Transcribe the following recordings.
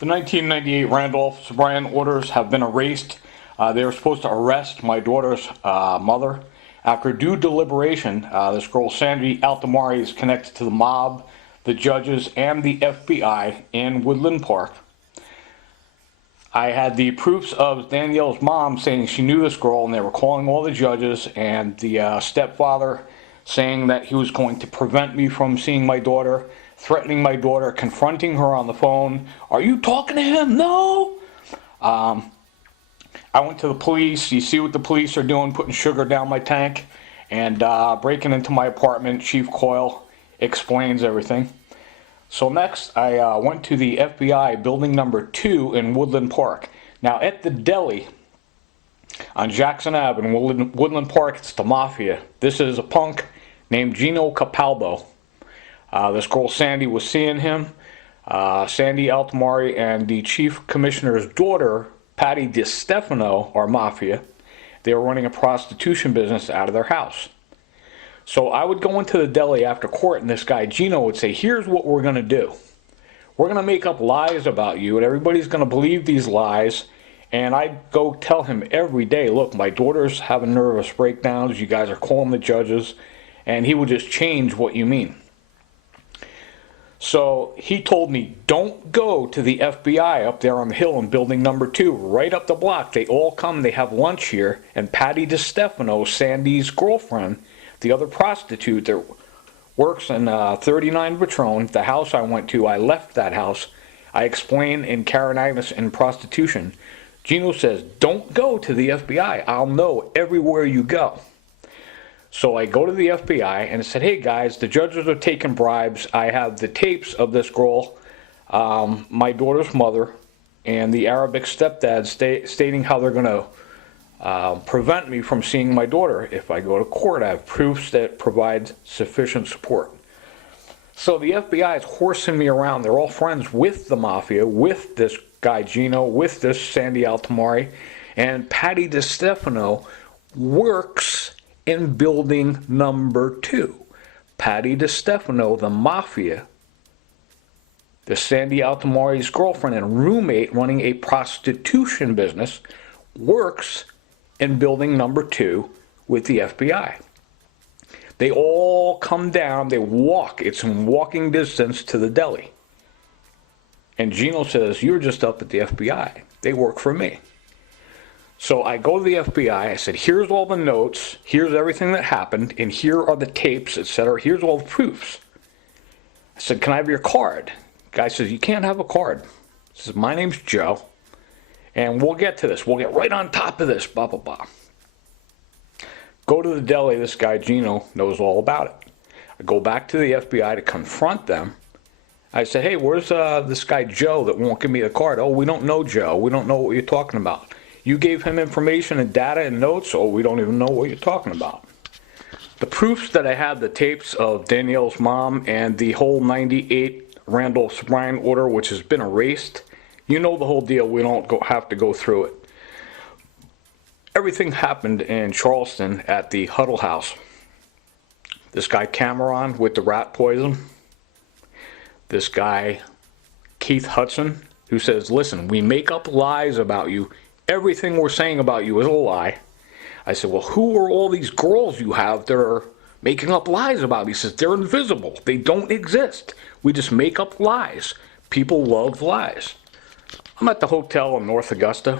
The 1998 Randolph-Bryan orders have been erased. They were supposed to arrest my daughter's mother. After due deliberation, this girl, Sandy Altamari, is connected to the mob, the judges, and the FBI in Woodland Park. I had the proofs of Danielle's mom saying she knew this girl, and they were calling all the judges, and the stepfather saying that he was going to prevent me from seeing my daughter, threatening my daughter, confronting her on the phone. Are you talking to him? No! I went to the police. You see what the police are doing, putting sugar down my tank and breaking into my apartment. Chief Coyle explains everything. So next, I went to the FBI building number 2 in Woodland Park. Now, at the deli on Jackson Ave in Woodland Park, it's the Mafia. This is a punk named Gino Capalbo. This girl Sandy was seeing him. Sandy Altamari and the chief commissioner's daughter, Patty DiStefano, are Mafia. They were running a prostitution business out of their house. So I would go into the deli after court, and this guy Gino would say, here's what we're going to do. We're going to make up lies about you, and everybody's going to believe these lies. And I'd go tell him every day, look, my daughter's having nervous breakdowns. You guys are calling the judges. And he would just change what you mean. So he told me, don't go to the FBI up there on the hill in building number 2, right up the block. They all come, they have lunch here, and Patty DiStefano, Sandy's girlfriend, the other prostitute that works in 39 Patron, the house I went to, I left that house. I explained in Karen Agnes in prostitution. Gino says, don't go to the FBI. I'll know everywhere you go. So I go to the FBI and I said, hey guys, the judges are taking bribes. I have the tapes of this girl, my daughter's mother, and the Arabic stepdad stating how they're going to prevent me from seeing my daughter if I go to court. I have proofs that provide sufficient support. So the FBI is horsing me around. They're all friends with the Mafia, with this guy Gino, with this Sandy Altamari, and Patty DiStefano works in building number 2. Patty DiStefano, the Mafia, the Sandy Altamari's girlfriend and roommate running a prostitution business, works in building number 2 with the FBI. They all come down, they walk, it's in walking distance to the deli. And Gino says, you're just up at the FBI. They work for me. So I go to the FBI, I said, here's all the notes, here's everything that happened, and here are the tapes, etc. Here's all the proofs. I said, can I have your card? The guy says, you can't have a card. He says, my name's Joe, and we'll get to this. We'll get right on top of this, blah, blah, blah. Go to the deli, this guy Gino knows all about it. I go back to the FBI to confront them. I said, hey, where's this guy Joe that won't give me the card? Oh, we don't know Joe. We don't know what you're talking about. You gave him information and data and notes, so we don't even know what you're talking about. The proofs that I had, the tapes of Danielle's mom and the whole 98 Randolph-Bryan order, which has been erased, you know the whole deal. We don't have to go through it. Everything happened in Charleston at the Huddle House. This guy Cameron with the rat poison. This guy Keith Hudson, who says, listen, we make up lies about you. Everything we're saying about you is a lie. I said, well, who are all these girls you have that are making up lies about? He says, they're invisible. They don't exist. We just make up lies. People love lies. I'm at the hotel in North Augusta.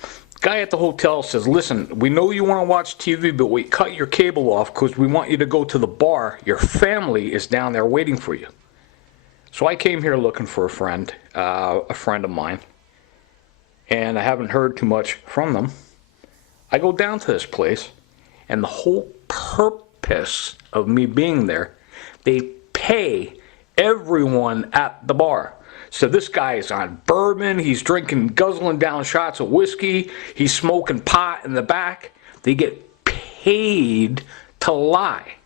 The guy at the hotel says, listen, we know you want to watch TV, but we cut your cable off because we want you to go to the bar. Your family is down there waiting for you. So I came here looking for a friend of mine. And I haven't heard too much from them. I go down to this place, and the whole purpose of me being there, they pay everyone at the bar. So this guy is on bourbon, he's drinking, guzzling down shots of whiskey, he's smoking pot in the back. They get paid to lie.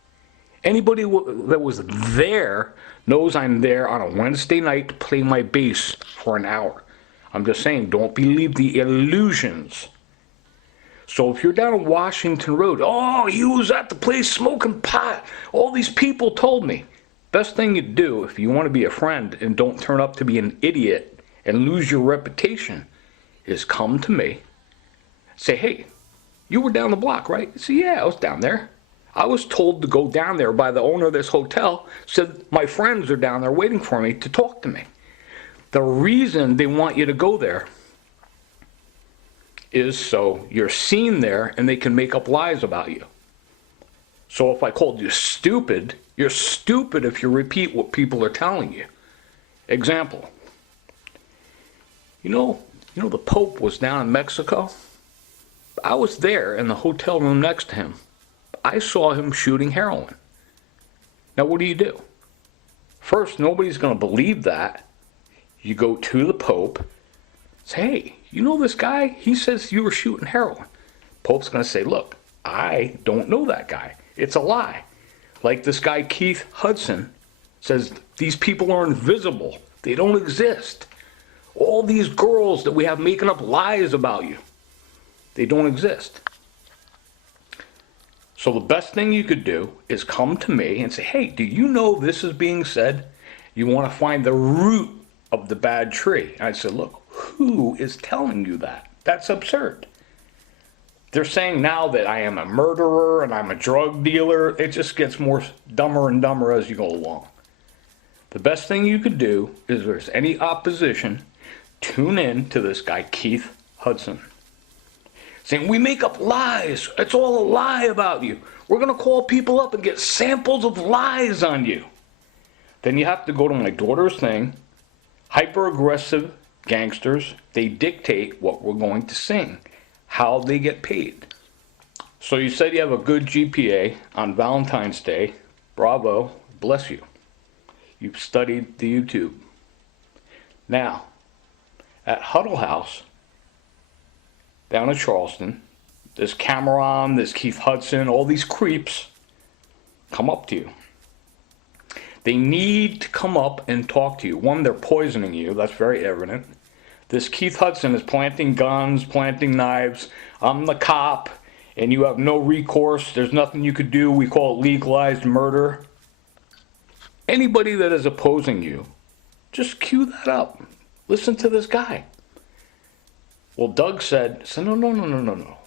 Anybody that was there knows I'm there on a Wednesday night to play my bass for an hour. I'm just saying, don't believe the illusions. So if you're down on Washington Road, oh, he was at the place smoking pot. All these people told me. Best thing you do if you want to be a friend and don't turn up to be an idiot and lose your reputation is come to me, say, hey, you were down the block, right? Say, yeah, I was down there. I was told to go down there by the owner of this hotel, said my friends are down there waiting for me to talk to me. The reason they want you to go there is so you're seen there and they can make up lies about you. So if I called you stupid, you're stupid if you repeat what people are telling you. Example, you know the Pope was down in Mexico? I was there in the hotel room next to him. I saw him shooting heroin. Now what do? First, nobody's going to believe that. You go to the Pope, say, hey, you know this guy? He says you were shooting heroin. Pope's going to say, look, I don't know that guy. It's a lie. Like this guy Keith Hudson says, these people are invisible. They don't exist. All these girls that we have making up lies about you, they don't exist. So the best thing you could do is come to me and say, hey, do you know this is being said? You want to find the root of the bad tree. And I said, look, who is telling you that? That's absurd. They're saying now that I am a murderer and I'm a drug dealer. It just gets more dumber and dumber as you go along. The best thing you could do is if there's any opposition, tune in to this guy Keith Hudson. Saying, we make up lies. It's all a lie about you. We're going to call people up and get samples of lies on you. Then you have to go to my daughter's thing. Hyper-aggressive gangsters, they dictate what we're going to sing, how they get paid. So you said you have a good GPA on Valentine's Day. Bravo. Bless you. You've studied the YouTube. Now, at Huddle House, down in Charleston, this Cameron, this Keith Hudson, all these creeps come up to you. They need to come up and talk to you. One, they're poisoning you. That's very evident. This Keith Hudson is planting guns, planting knives. I'm the cop, and you have no recourse. There's nothing you could do. We call it legalized murder. Anybody that is opposing you, just cue that up. Listen to this guy. Well, Doug said, no.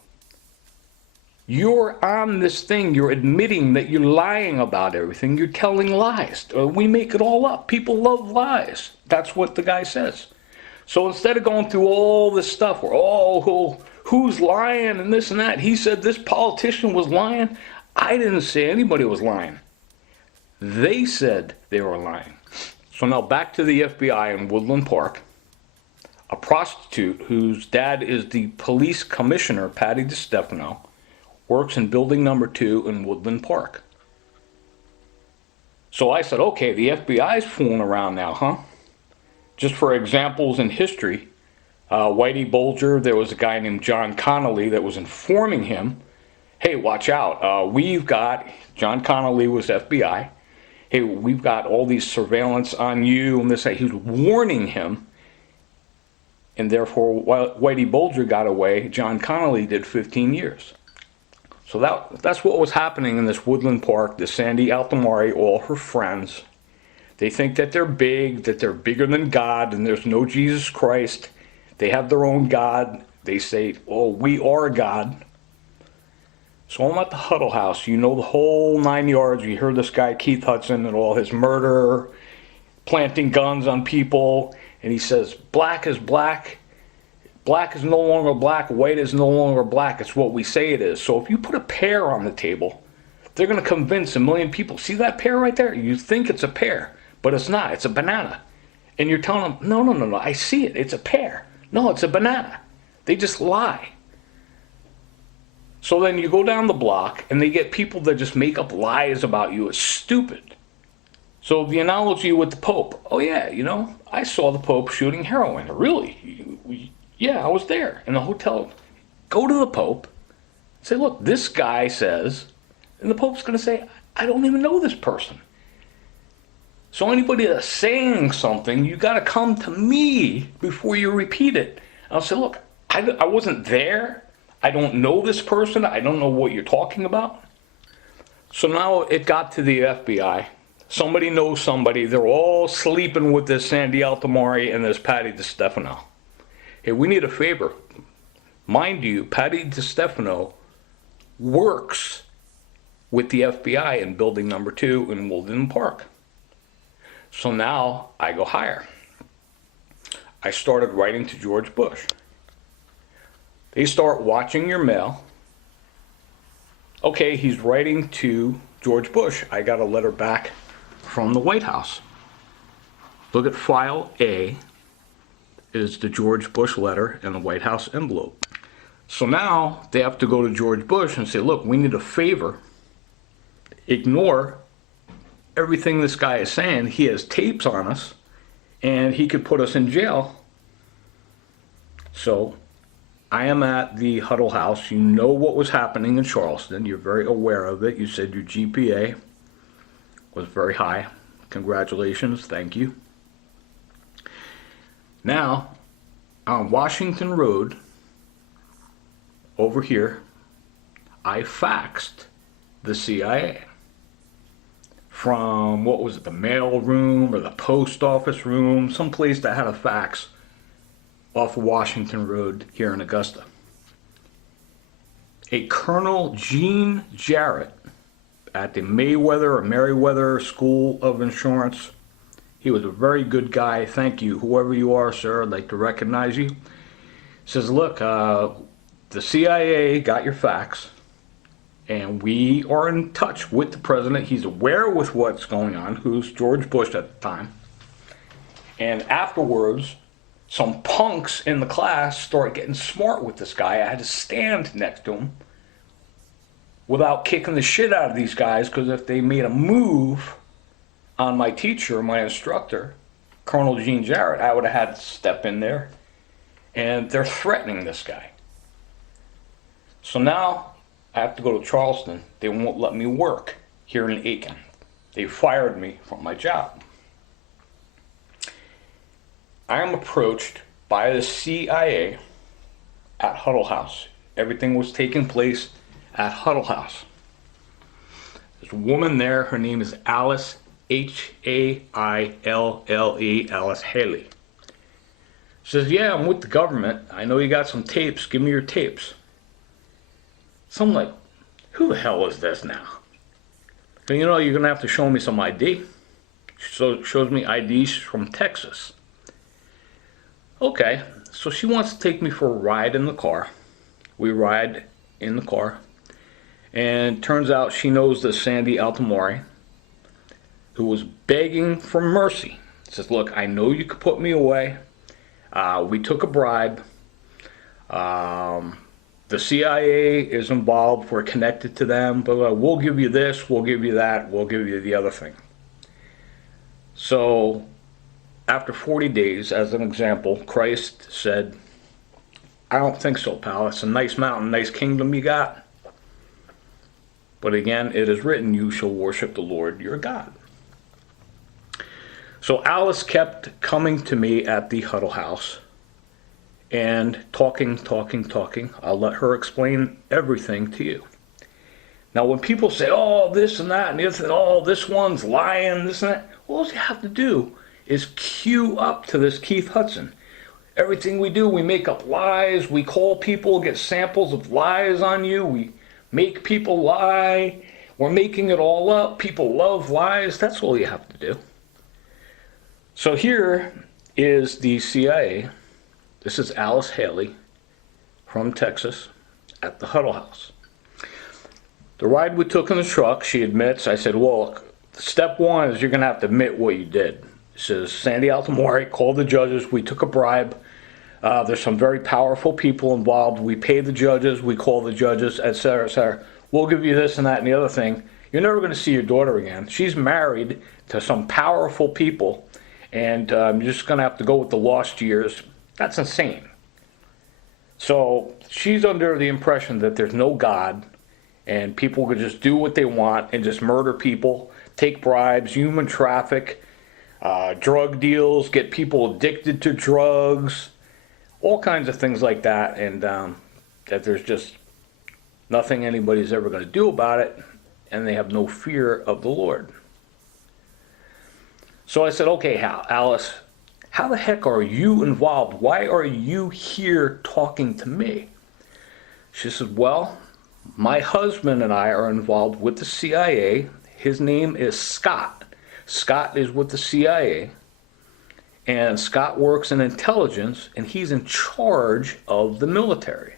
You're on this thing. You're admitting that you're lying about everything. You're telling lies. We make it all up. People love lies. That's what the guy says. So instead of going through all this stuff where, who's lying and this and that, he said this politician was lying. I didn't say anybody was lying. They said they were lying. So now back to the FBI in Woodland Park. A prostitute whose dad is the police commissioner, Patty DiStefano, works in building number 2 in Woodland Park. So I said, okay, the FBI's fooling around now, huh? Just for examples in history, Whitey Bulger, there was a guy named John Connolly that was informing him, hey, watch out, we've got, John Connolly was FBI, hey, we've got all these surveillance on you, and this, he was warning him, and therefore Whitey Bulger got away, John Connolly did 15 years. So that's what was happening in this Woodland Park. The Sandy Altamari, all her friends, they think that they're big, that they're bigger than God, and there's no Jesus Christ. They have their own God. They say, oh, we are God. So I'm at the Huddle House. You know the whole 9 yards. You heard this guy, Keith Hudson, and all his murder, planting guns on people. And he says, black is black. Black is no longer black. White is no longer black. It's what we say it is. So if you put a pear on the table, they're going to convince a million people. See that pear right there? You think it's a pear, but it's not. It's a banana. And you're telling them, no. I see it. It's a pear. No, it's a banana. They just lie. So then you go down the block, and they get people that just make up lies about you. It's stupid. So the analogy with the Pope. Oh, yeah, I saw the Pope shooting heroin. Really? Yeah, I was there in the hotel. Go to the Pope. Say, look, this guy says, and the Pope's going to say, I don't even know this person. So anybody that's saying something, you got to come to me before you repeat it. I'll say, look, I wasn't there. I don't know this person. I don't know what you're talking about. So now it got to the FBI. Somebody knows somebody. They're all sleeping with this Sandy Altomare and this Patty DiStefano. Hey, we need a favor. Mind you, Patty DiStefano works with the FBI in building number 2 in Woolden Park. So now I go higher. I started writing to George Bush. They start watching your mail. Okay, he's writing to George Bush. I got a letter back from the White House. Look at file A, is the George Bush letter in the White House envelope. So now they have to go to George Bush and say, look, we need a favor. Ignore everything this guy is saying. He has tapes on us and he could put us in jail. So I am at the Huddle House. You know what was happening in Charleston. You're very aware of it. You said your GPA was very high. Congratulations. Thank you. Now, on Washington Road, over here, I faxed the CIA from, what was it, the mail room or the post office room, someplace that had a fax off of Washington Road here in Augusta. A Colonel Gene Jarrett at the Mayweather or Merriweather School of Insurance. He was a very good guy. Thank you. Whoever you are, sir, I'd like to recognize you. Says, look, the CIA got your fax, and we are in touch with the president. He's aware with what's going on, who's George Bush at the time. And afterwards, some punks in the class started getting smart with this guy. I had to stand next to him without kicking the shit out of these guys, because if they made a move on my teacher, my instructor, Colonel Gene Jarrett, I would have had to step in there. And they're threatening this guy. So now I have to go to Charleston. They won't let me work here in Aiken. They fired me from my job. I am approached by the CIA at Huddle House. Everything was taking place at Huddle House. There's a woman there. Her name is Alice, Haille, Alice Haley. She says, yeah, I'm with the government. I know you got some tapes. Give me your tapes. So I'm like, who the hell is this now? And you know, you're going to have to show me some ID. So shows me IDs from Texas. Okay, so she wants to take me for a ride in the car. We ride in the car. And turns out she knows this Sandy Altomare, who was begging for mercy. Says, look, I know you could put me away. We took a bribe. The CIA is involved. We're connected to them. But we'll give you this. We'll give you that. We'll give you the other thing. So after 40 days, as an example, Christ said, I don't think so, pal. It's a nice mountain, nice kingdom you got. But again, it is written, you shall worship the Lord your God. So Alice kept coming to me at the Huddle House and talking. I'll let her explain everything to you. Now, when people say, oh, this and that, and the other thing, oh, this one's lying, this and that, all you have to do is cue up to this Keith Hudson. Everything we do, we make up lies. We call people, get samples of lies on you. We make people lie. We're making it all up. People love lies. That's all you have to do. So here is the CIA. This is Alice Haley from Texas at the Huddle House. The ride we took in the truck, she admits, I said, well, step one is you're going to have to admit what you did. She says, Sandy Altomare called the judges. We took a bribe. There's some very powerful people involved. We pay the judges. We call the judges, etc., etc. We'll give you this and that and the other thing. You're never going to see your daughter again. She's married to some powerful people, and you're just going to have to go with the lost years. That's insane. So she's under the impression that there's no God, and people could just do what they want and just murder people, take bribes, human traffic, drug deals, get people addicted to drugs, all kinds of things like that, and that there's just nothing anybody's ever going to do about it, and they have no fear of the Lord. So I said, okay, Alice, how the heck are you involved? Why are you here talking to me? She said, well, my husband and I are involved with the CIA. His name is Scott. Scott is with the CIA. And Scott works in intelligence, and he's in charge of the military.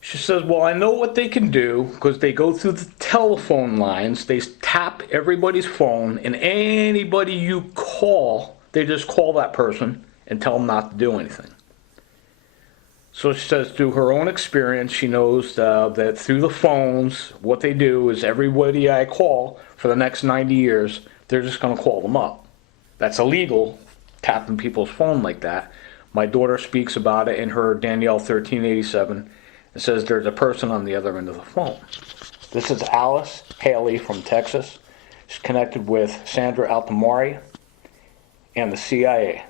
She says, well, I know what they can do because they go through the telephone lines. They tap everybody's phone, and anybody you call, they just call that person and tell them not to do anything. So she says, through her own experience, she knows that through the phones, what they do is everybody I call for the next 90 years, they're just going to call them up. That's illegal, tapping people's phone like that. My daughter speaks about it in her Danielle 1387. It says there's a person on the other end of the phone. This is Alice Haley from Texas. She's connected with Sandra Altamari and the CIA.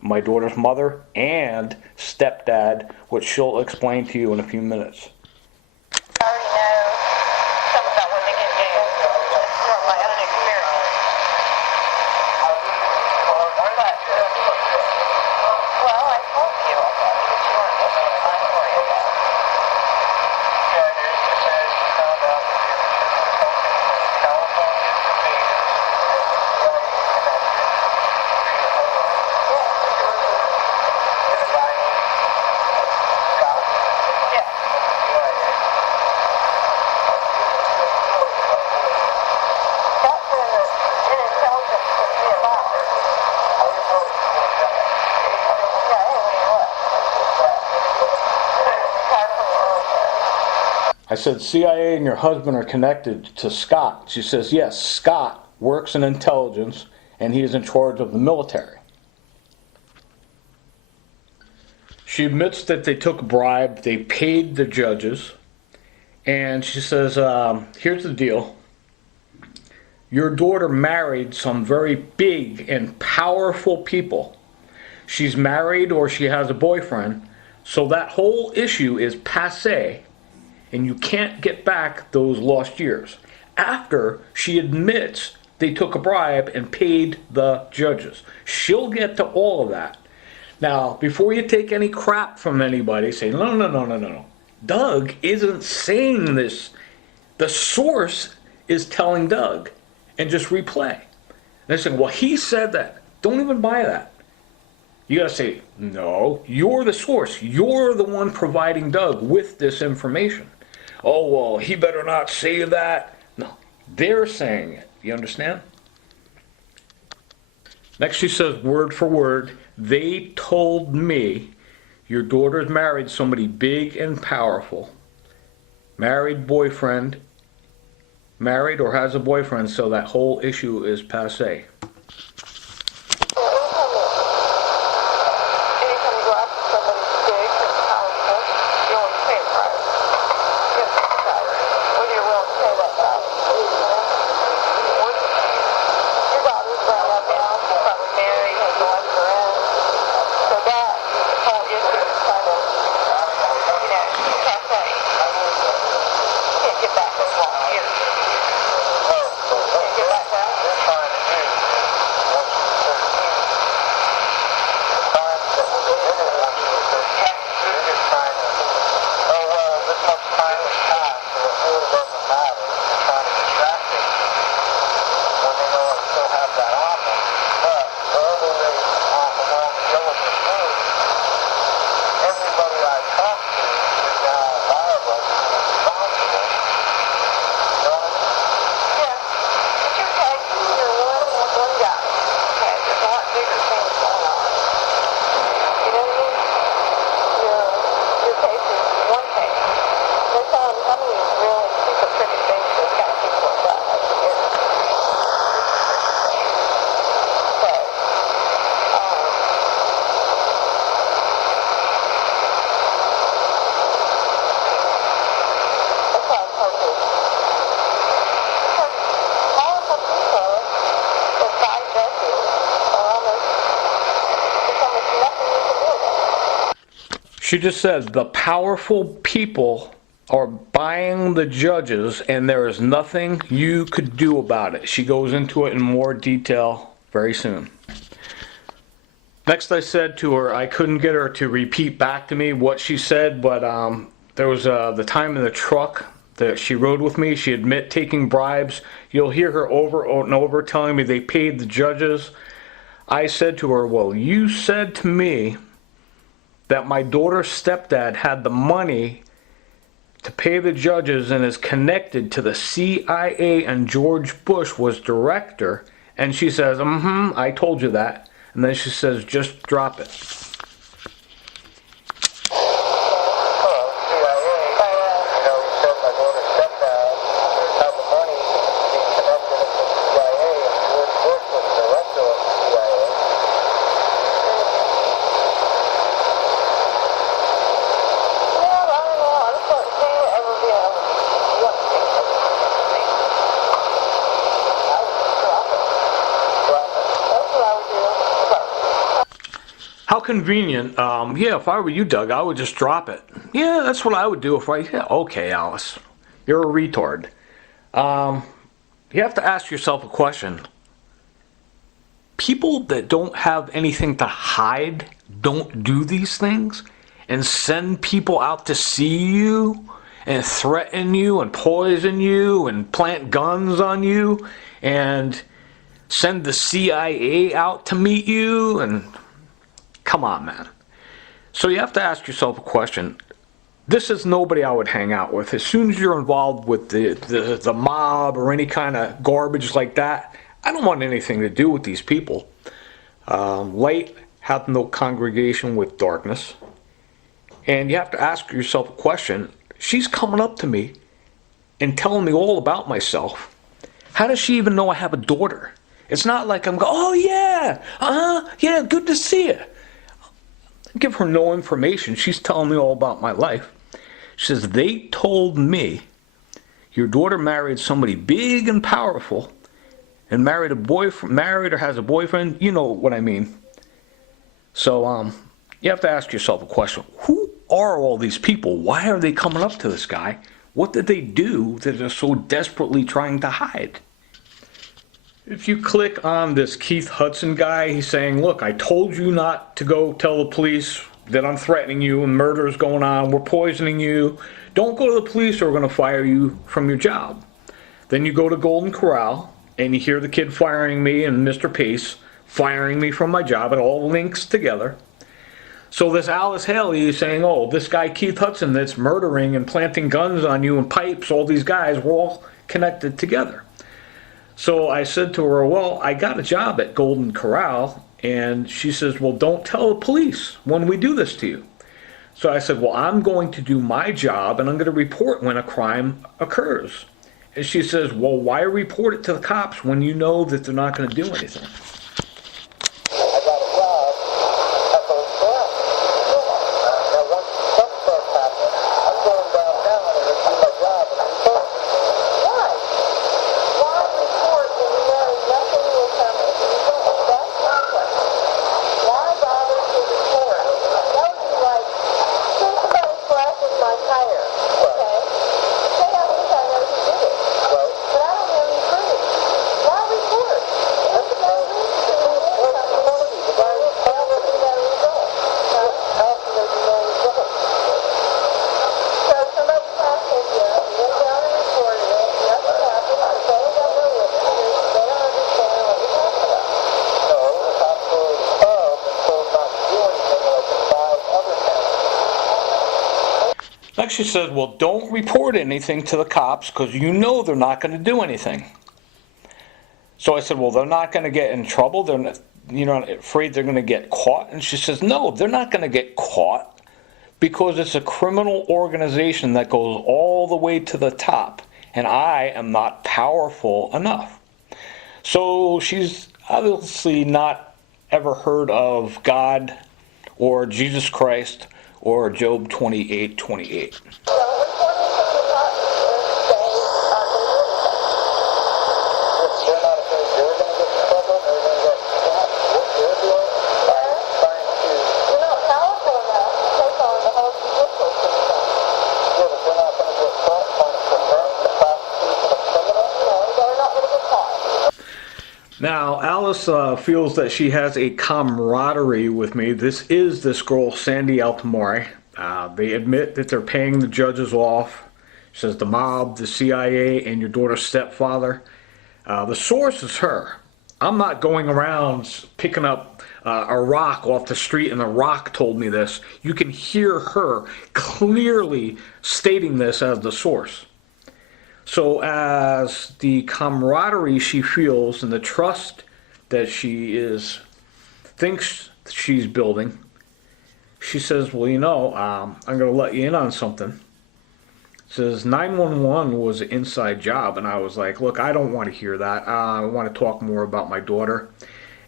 My daughter's mother and stepdad, which she'll explain to you in a few minutes. I already know some about what they can do from my own experience. Well, I told you already, but you weren't listening. I'm worried about it. Yeah, it just says you found out that the California invaders I said, CIA and your husband are connected to Scott. She says, yes, Scott works in intelligence and he is in charge of the military. She admits that they took a bribe, they paid the judges, and she says, here's the deal. Your daughter married some very big and powerful people. She's married or she has a boyfriend, so that whole issue is passé, and you can't get back those lost years. After she admits they took a bribe and paid the judges. She'll get to all of that. Now, before you take any crap from anybody, say, no. Doug isn't saying this. The source is telling Doug. And just replay. They're saying, well, he said that. Don't even buy that. You gotta say, no, you're the source. You're the one providing Doug with this information. Oh, well, he better not say that. No, they're saying it. You understand? Next she says, word for word, they told me your daughter's married somebody big and powerful. Married or has a boyfriend, so that whole issue is passé. She just says the powerful people are buying the judges, and there is nothing you could do about it. She goes into it in more detail very soon. Next, I said to her, I couldn't get her to repeat back to me what she said, but there was the time in the truck that she rode with me. She admit taking bribes. You'll hear her over and over telling me they paid the judges. I said to her, well, you said to me that my daughter's stepdad had the money to pay the judges and is connected to the CIA and George Bush was director. And she says, I told you that. And then she says, just drop it. How convenient. Yeah, if I were you, Doug, I would just drop it. Yeah, that's what I would do if I... Yeah, okay, Alice. You're a retard. You have to ask yourself a question. People that don't have anything to hide don't do these things and send people out to see you and threaten you and poison you and plant guns on you and send the CIA out to meet you and... Come on, man. So you have to ask yourself a question. This is nobody I would hang out with. As soon as you're involved with the mob or any kind of garbage like that, I don't want anything to do with these people. Light hath no congregation with darkness. And you have to ask yourself a question. She's coming up to me and telling me all about myself. How does she even know I have a daughter? It's not like I'm going, oh yeah, yeah, good to see you. Give her no information. She's telling me all about my life. She says, they told me your daughter married somebody big and powerful and married or has a boyfriend. You know what I mean. So you have to ask yourself a question. Who are all these people? Why are they coming up to this guy? What did they do that they're so desperately trying to hide? If you click on this Keith Hudson guy, he's saying, look, I told you not to go tell the police that I'm threatening you and murder is going on. We're poisoning you. Don't go to the police or we're going to fire you from your job. Then you go to Golden Corral and you hear the kid firing me and Mr. Pace firing me from my job. It all links together. So this Alice Haley is saying, oh, this guy Keith Hudson that's murdering and planting guns on you and pipes, all these guys, we're all connected together. So I said to her, well, I got a job at Golden Corral. And she says, well, don't tell the police when we do this to you. So I said, well, I'm going to do my job and I'm going to report when a crime occurs. And she says, well, why report it to the cops when you know that they're not going to do anything? I got a job at Golden Corral. Now, once something starts happening, I'm going downtown and I do my job and I'm reporting. Why? Why report when you know nothing will come as a result? That's my question. Why bother to report? That would be like, say somebody flashes my tire, okay? Say I think I know who did it, Right? but I don't have any proof. Why report? There's no reason to report something that will be no result. How can there be no result? So somebody flashes you, you went down and reported it, nothing happened, you say you got no witnesses, they don't understand what you're talking about. No, the cops were involved and told not to do anything like in 5 other counties. Next she says, well, don't report anything to the cops because you know they're not going to do anything. So I said, well, they're not going to get in trouble. They're not, you're not afraid they're going to get caught? And she says, no, they're not going to get caught because it's a criminal organization that goes all the way to the top. And I am not powerful enough. So she's obviously not ever heard of God or Jesus Christ or Job 28:28. So report anything to the cops if they aren't going to do anything. They're not afraid they're going to get in trouble. They're going to get caught. What they're doing is trying to... You're not powerful enough to take on the whole judicial system. Yeah, but they're not going to go Now, Alice feels that she has a camaraderie with me. This is this girl, Sandy Altamari. They admit that they're paying the judges off. She says the mob, the CIA, and your daughter's stepfather. The source is her. I'm not going around picking up a rock off the street and the rock told me this. You can hear her clearly stating this as the source. So as the camaraderie she feels and the trust that thinks she's building, she says, well, I'm going to let you in on something. Says 911 was an inside job. And I was like, look, I don't want to hear that. I want to talk more about my daughter.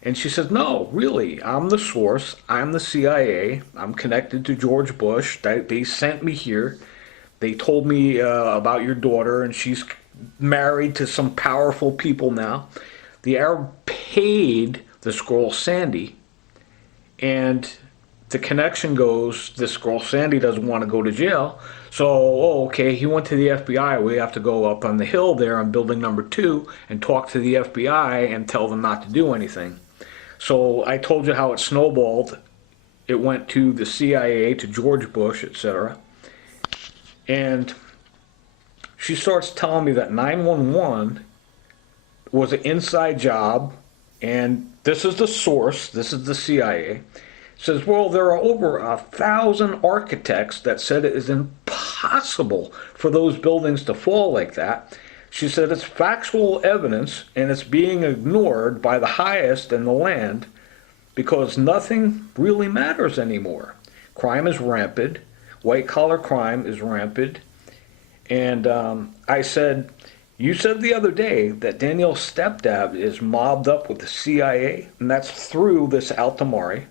And she says, no, really, I'm the source. I'm the CIA. I'm connected to George Bush. They sent me here. They told me about your daughter, and she's married to some powerful people now. The Arab paid this girl, Sandy, and the connection goes, this girl, Sandy, doesn't want to go to jail. So, okay, he went to the FBI. We have to go up on the hill there on building number 2 and talk to the FBI and tell them not to do anything. So I told you how it snowballed. It went to the CIA, to George Bush, etc. And she starts telling me that 911 was an inside job, and this is the source, this is the CIA. Says, well, there are over 1,000 architects that said it is impossible for those buildings to fall like that. She said it's factual evidence, and it's being ignored by the highest in the land because nothing really matters anymore. Crime is rampant. White-collar crime is rampant. And I said, you said the other day that Danielle's stepdad is mobbed up with the CIA, and that's through this Altamari,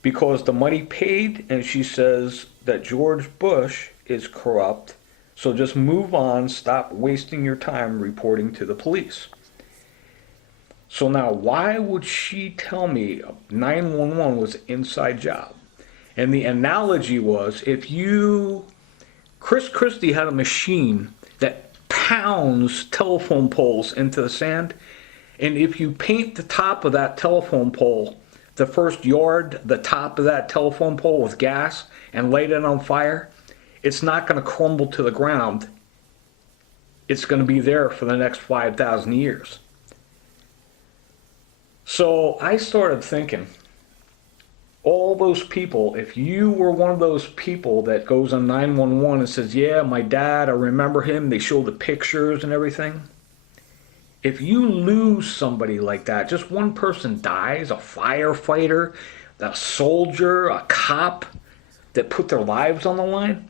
because the money paid, and she says that George Bush is corrupt, so just move on, stop wasting your time reporting to the police. So now, why would she tell me 911 was an inside job? And the analogy was, Chris Christie had a machine that pounds telephone poles into the sand, and if you paint the top of that telephone pole, the first yard, the top of that telephone pole with gas, and light it on fire, it's not going to crumble to the ground. It's going to be there for the next 5,000 years. So I started thinking, all those people, if you were one of those people that goes on 911 and says, yeah, my dad, I remember him, they show the pictures and everything. If you lose somebody like that, just one person dies, a firefighter, a soldier, a cop that put their lives on the line.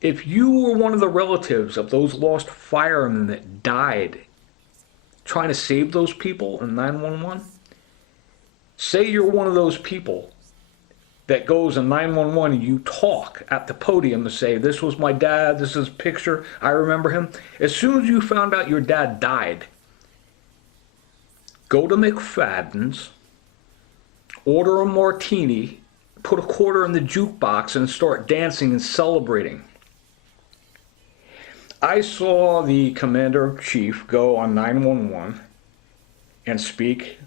If you were one of the relatives of those lost firemen that died trying to save those people in 911, say you're one of those people that goes in 911 and you talk at the podium and say, this was my dad, this is a picture, I remember him. As soon as you found out your dad died, go to McFadden's, order a martini, put a quarter in the jukebox, and start dancing and celebrating. I saw the commander-in-chief go on 911 and speak,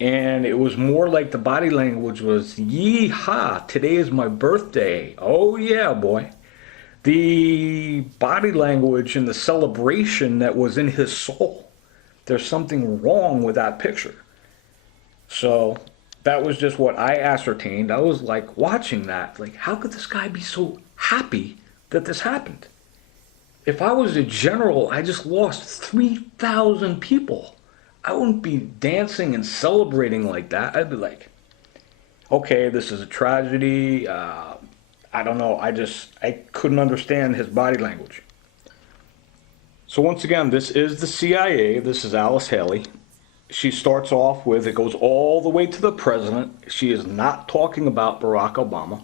and it was more like the body language was, yee-haw, today is my birthday. Oh yeah, boy. The body language and the celebration that was in his soul. There's something wrong with that picture. So that was just what I ascertained. I was like watching that, like, how could this guy be so happy that this happened? If I was a general, I just lost 3,000 people. I wouldn't be dancing and celebrating like that. I'd be like, okay, this is a tragedy. I don't know. I couldn't understand his body language. So once again, this is the CIA. This is Alice Haley. She starts off with, it goes all the way to the president. She is not talking about Barack Obama.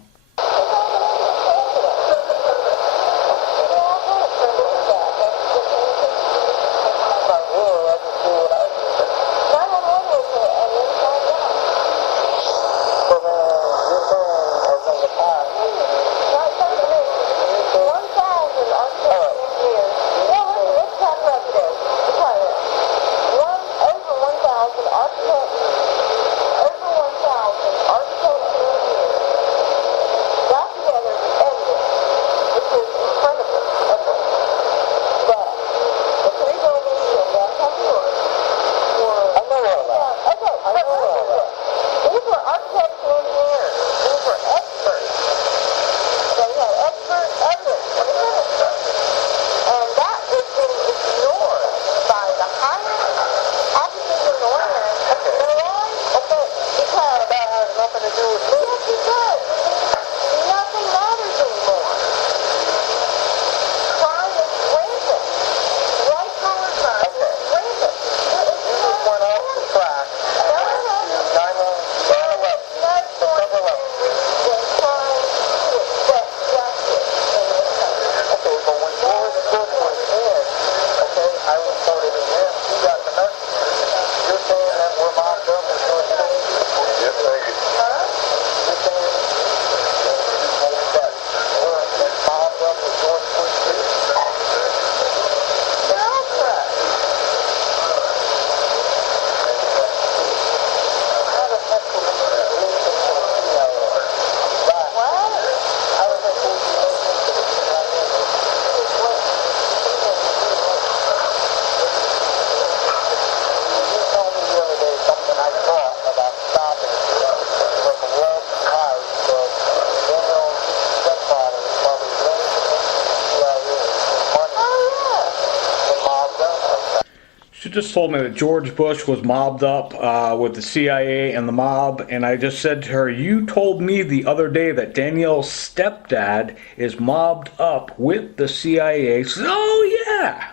just told me that George Bush was mobbed up with the CIA and the mob, and I just said to her, you told me the other day that Danielle's stepdad is mobbed up with the CIA. She says, oh yeah.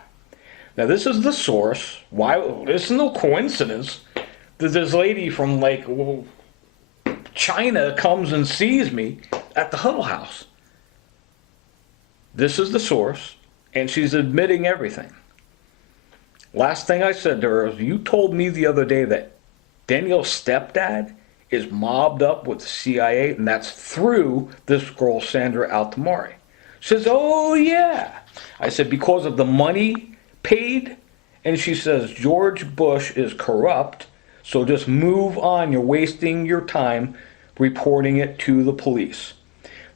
Now this is the source. Why? This is no coincidence that this lady from like China comes and sees me at the Huddle House. This is the source, and she's admitting everything. Last thing I said to her is, you told me the other day that Danielle's stepdad is mobbed up with the CIA, and that's through this girl, Sandra Altamari. She says, oh yeah. I said, because of the money paid? And she says, George Bush is corrupt, so just move on. You're wasting your time reporting it to the police.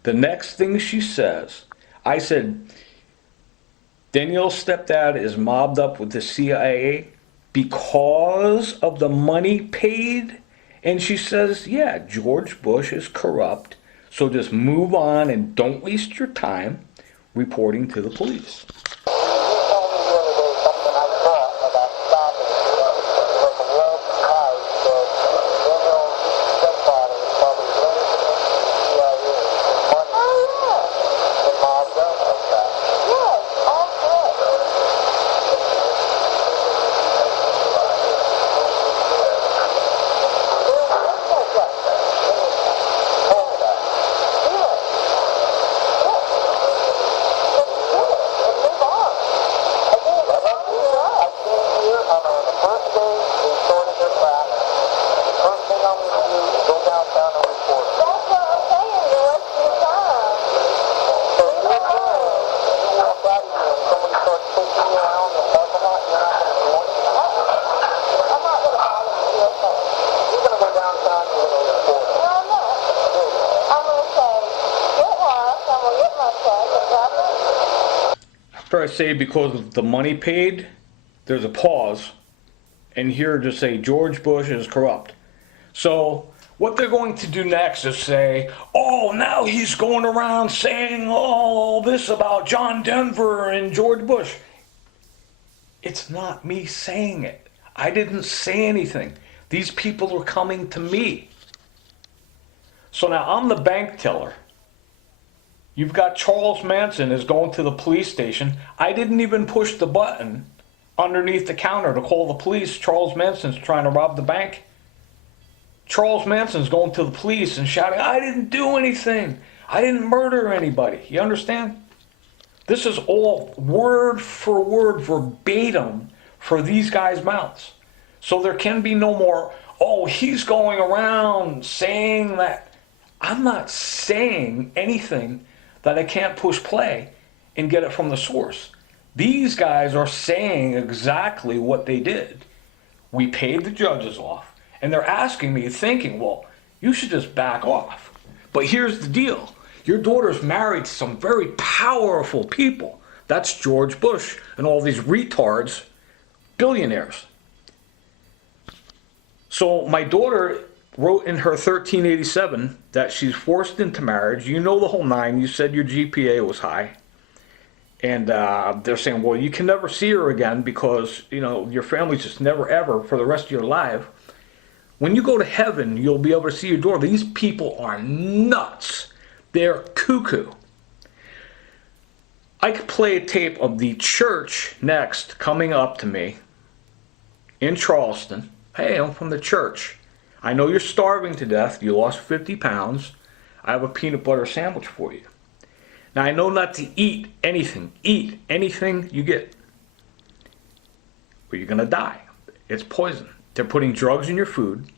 The next thing she says, I said, Danielle's stepdad is mobbed up with the CIA because of the money paid? And she says, yeah, George Bush is corrupt, so just move on and don't waste your time reporting to the police. After I say because of the money paid, there's a pause, and here just say George Bush is corrupt. So what they're going to do next is say, oh, now he's going around saying all this about John Denver and George Bush. It's not me saying it. I didn't say anything. These people are coming to me. So now I'm the bank teller. You've got Charles Manson is going to the police station. I didn't even push the button underneath the counter to call the police. Charles Manson's trying to rob the bank. Charles Manson's going to the police and shouting, I didn't do anything. I didn't murder anybody. You understand? This is all word for word verbatim for these guys' mouths. So there can be no more, oh, he's going around saying that. I'm not saying anything that I can't push play and get it from the source. These guys are saying exactly what they did. We paid the judges off, and they're asking me, thinking, well, you should just back off. But here's the deal. Your daughter's married to some very powerful people. That's George Bush and all these retards, billionaires. So my daughter wrote in her 1387 that she's forced into marriage. You know the whole nine. You said your GPA was high. And they're saying, well, you can never see her again because, you know, your family's just never ever for the rest of your life. When you go to heaven, you'll be able to see your daughter. These people are nuts. They're cuckoo. I could play a tape of the church next coming up to me in Charleston. Hey, I'm from the church. I know you're starving to death. You lost 50 pounds. I have a peanut butter sandwich for you. Now, I know not to eat anything. Eat anything you get. Or you're going to die. It's poison. They're putting drugs in your food.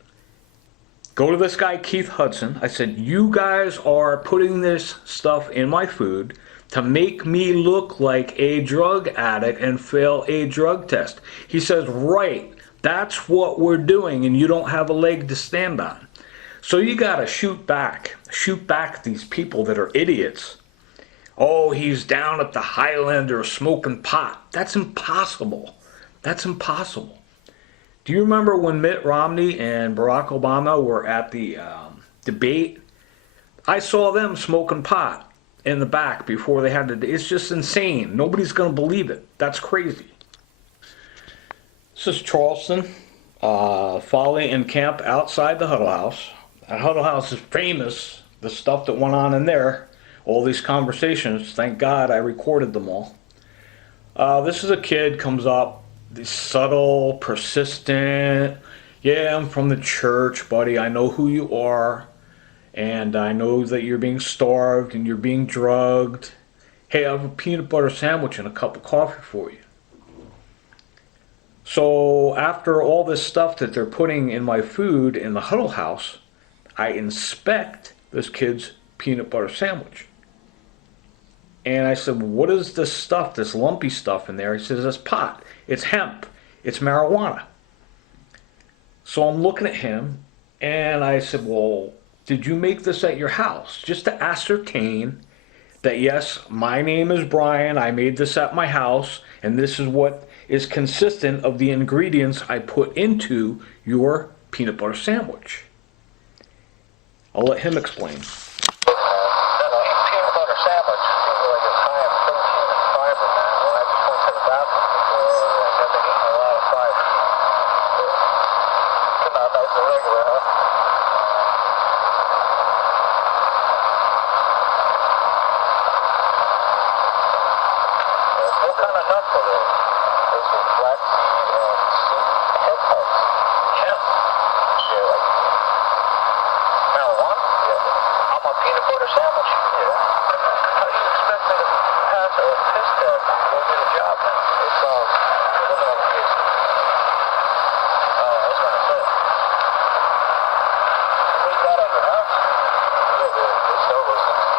Go to this guy, Keith Hudson. I said, you guys are putting this stuff in my food to make me look like a drug addict and fail a drug test. He says, right. That's what we're doing, and you don't have a leg to stand on. So you got to shoot back these people that are idiots. Oh, he's down at the Highlander smoking pot. That's impossible. That's impossible. Do you remember when Mitt Romney and Barack Obama were at the debate? I saw them smoking pot in the back before they had to. It's just insane. Nobody's going to believe it. That's crazy. This is Charleston, Folly and Camp outside the Huddle House. That Huddle House is famous, the stuff that went on in there, all these conversations. Thank God I recorded them all. This is a kid, comes up, this subtle, persistent, yeah, I'm from the church, buddy, I know who you are, and I know that you're being starved and you're being drugged. Hey, I have a peanut butter sandwich and a cup of coffee for you. So after all this stuff that they're putting in my food in the Huddle House, I inspect this kid's peanut butter sandwich. And I said, what is this stuff, this lumpy stuff in there? He says, it's pot, it's hemp, it's marijuana. So I'm looking at him and I said, well, did you make this at your house? Just to ascertain that yes, my name is Brian, I made this at my house, and this is what is consistent of the ingredients I put into your peanut butter sandwich. I'll let him explain. Peanut butter sandwich seems like it's high in protein and fiber, man. When I just went to the bathroom before, I've been eating a lot of fiber. Come out nice and regular, huh? What kind of nuts are those? Those are flaxseed and hemp nuts. Hemp? Yeah, like marijuana? Yeah. On my peanut butter sandwich? Yeah. How do you expect me to pass a piss test and go get a job now? It sounds a little on the case. Oh, I was gonna say. What do you got at your house? Yeah, they sell those things.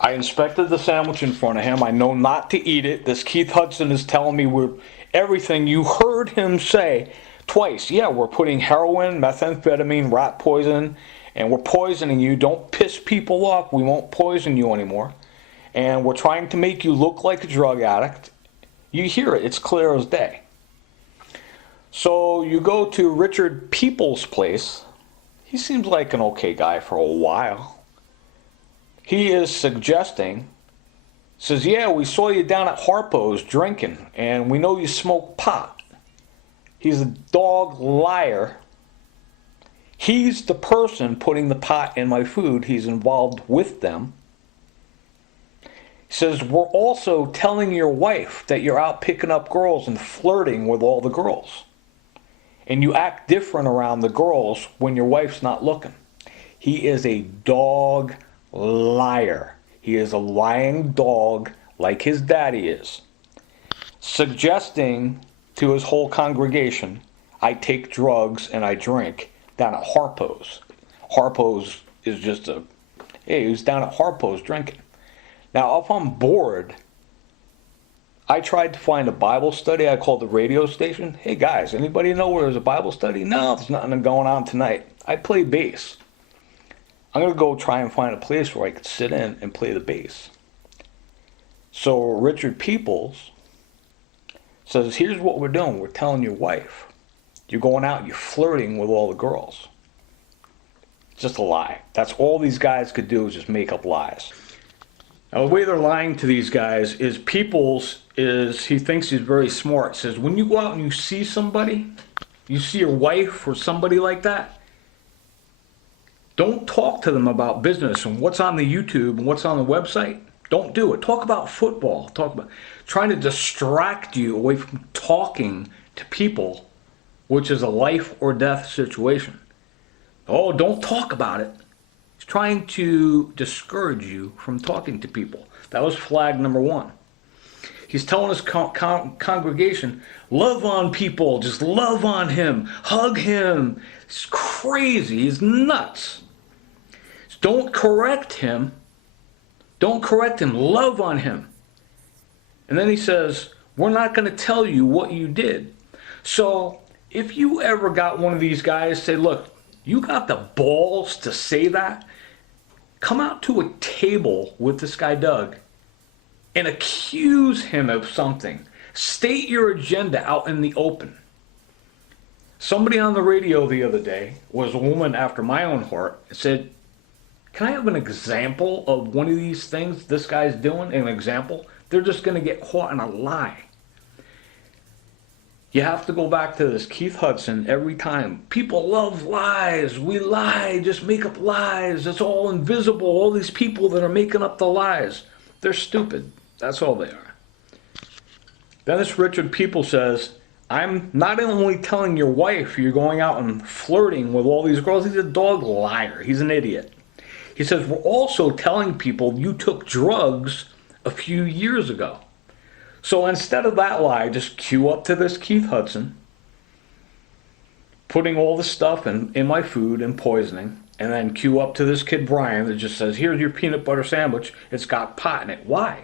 I inspected the sandwich in front of him. I know not to eat it. This Keith Hudson is telling me everything you heard him say twice. Yeah, we're putting heroin, methamphetamine, rat poison, and we're poisoning you. Don't piss people off. We won't poison you anymore. And we're trying to make you look like a drug addict. You hear it. It's clear as day. So you go to Richard Peoples' place. He seems like an okay guy for a while. He is suggesting, says, yeah, we saw you down at Harpo's drinking, and we know you smoke pot. He's a dog liar. He's the person putting the pot in my food. He's involved with them. He says, we're also telling your wife that you're out picking up girls and flirting with all the girls. And you act different around the girls when your wife's not looking. He is a dog liar. He is a lying dog like his daddy is. Suggesting to his whole congregation, I take drugs and I drink down at Harpo's. Harpo's is just hey, he was down at Harpo's drinking. Now, if I'm bored, I tried to find a Bible study. I called the radio station. Hey guys, anybody know where there's a Bible study? No, there's nothing going on tonight. I play bass. I'm going to go try and find a place where I could sit in and play the bass. So Richard Peoples says, here's what we're doing. We're telling your wife. You're going out, you're flirting with all the girls. It's just a lie. That's all these guys could do is just make up lies. Now, the way they're lying to these guys is Peoples he thinks he's very smart. Says, when you go out and you see somebody, you see your wife or somebody like that, don't talk to them about business and what's on the YouTube and what's on the website. Don't do it. Talk about football. Talk about trying to distract you away from talking to people, which is a life or death situation. Oh, don't talk about it. He's trying to discourage you from talking to people. That was flag number one. He's telling his congregation, love on people, just love on him, hug him. It's crazy. He's nuts. Don't correct him. Don't correct him. Love on him. And then he says, we're not going to tell you what you did. So if you ever got one of these guys say, look, you got the balls to say that, come out to a table with this guy Doug and accuse him of something. State your agenda out in the open. Somebody on the radio the other day was a woman after my own heart and said, can I have an example of one of these things this guy's doing? An example? They're just going to get caught in a lie. You have to go back to this Keith Hudson every time. People love lies. We lie, just make up lies. It's all invisible. All these people that are making up the lies, they're stupid. That's all they are. Then this Richard People says, I'm not only telling your wife you're going out and flirting with all these girls. He's a dog liar. He's an idiot. He says, we're also telling people you took drugs a few years ago. So instead of that lie, just cue up to this Keith Hudson, putting all the stuff in my food and poisoning, and then cue up to this kid Brian that just says, here's your peanut butter sandwich, it's got pot in it. Why?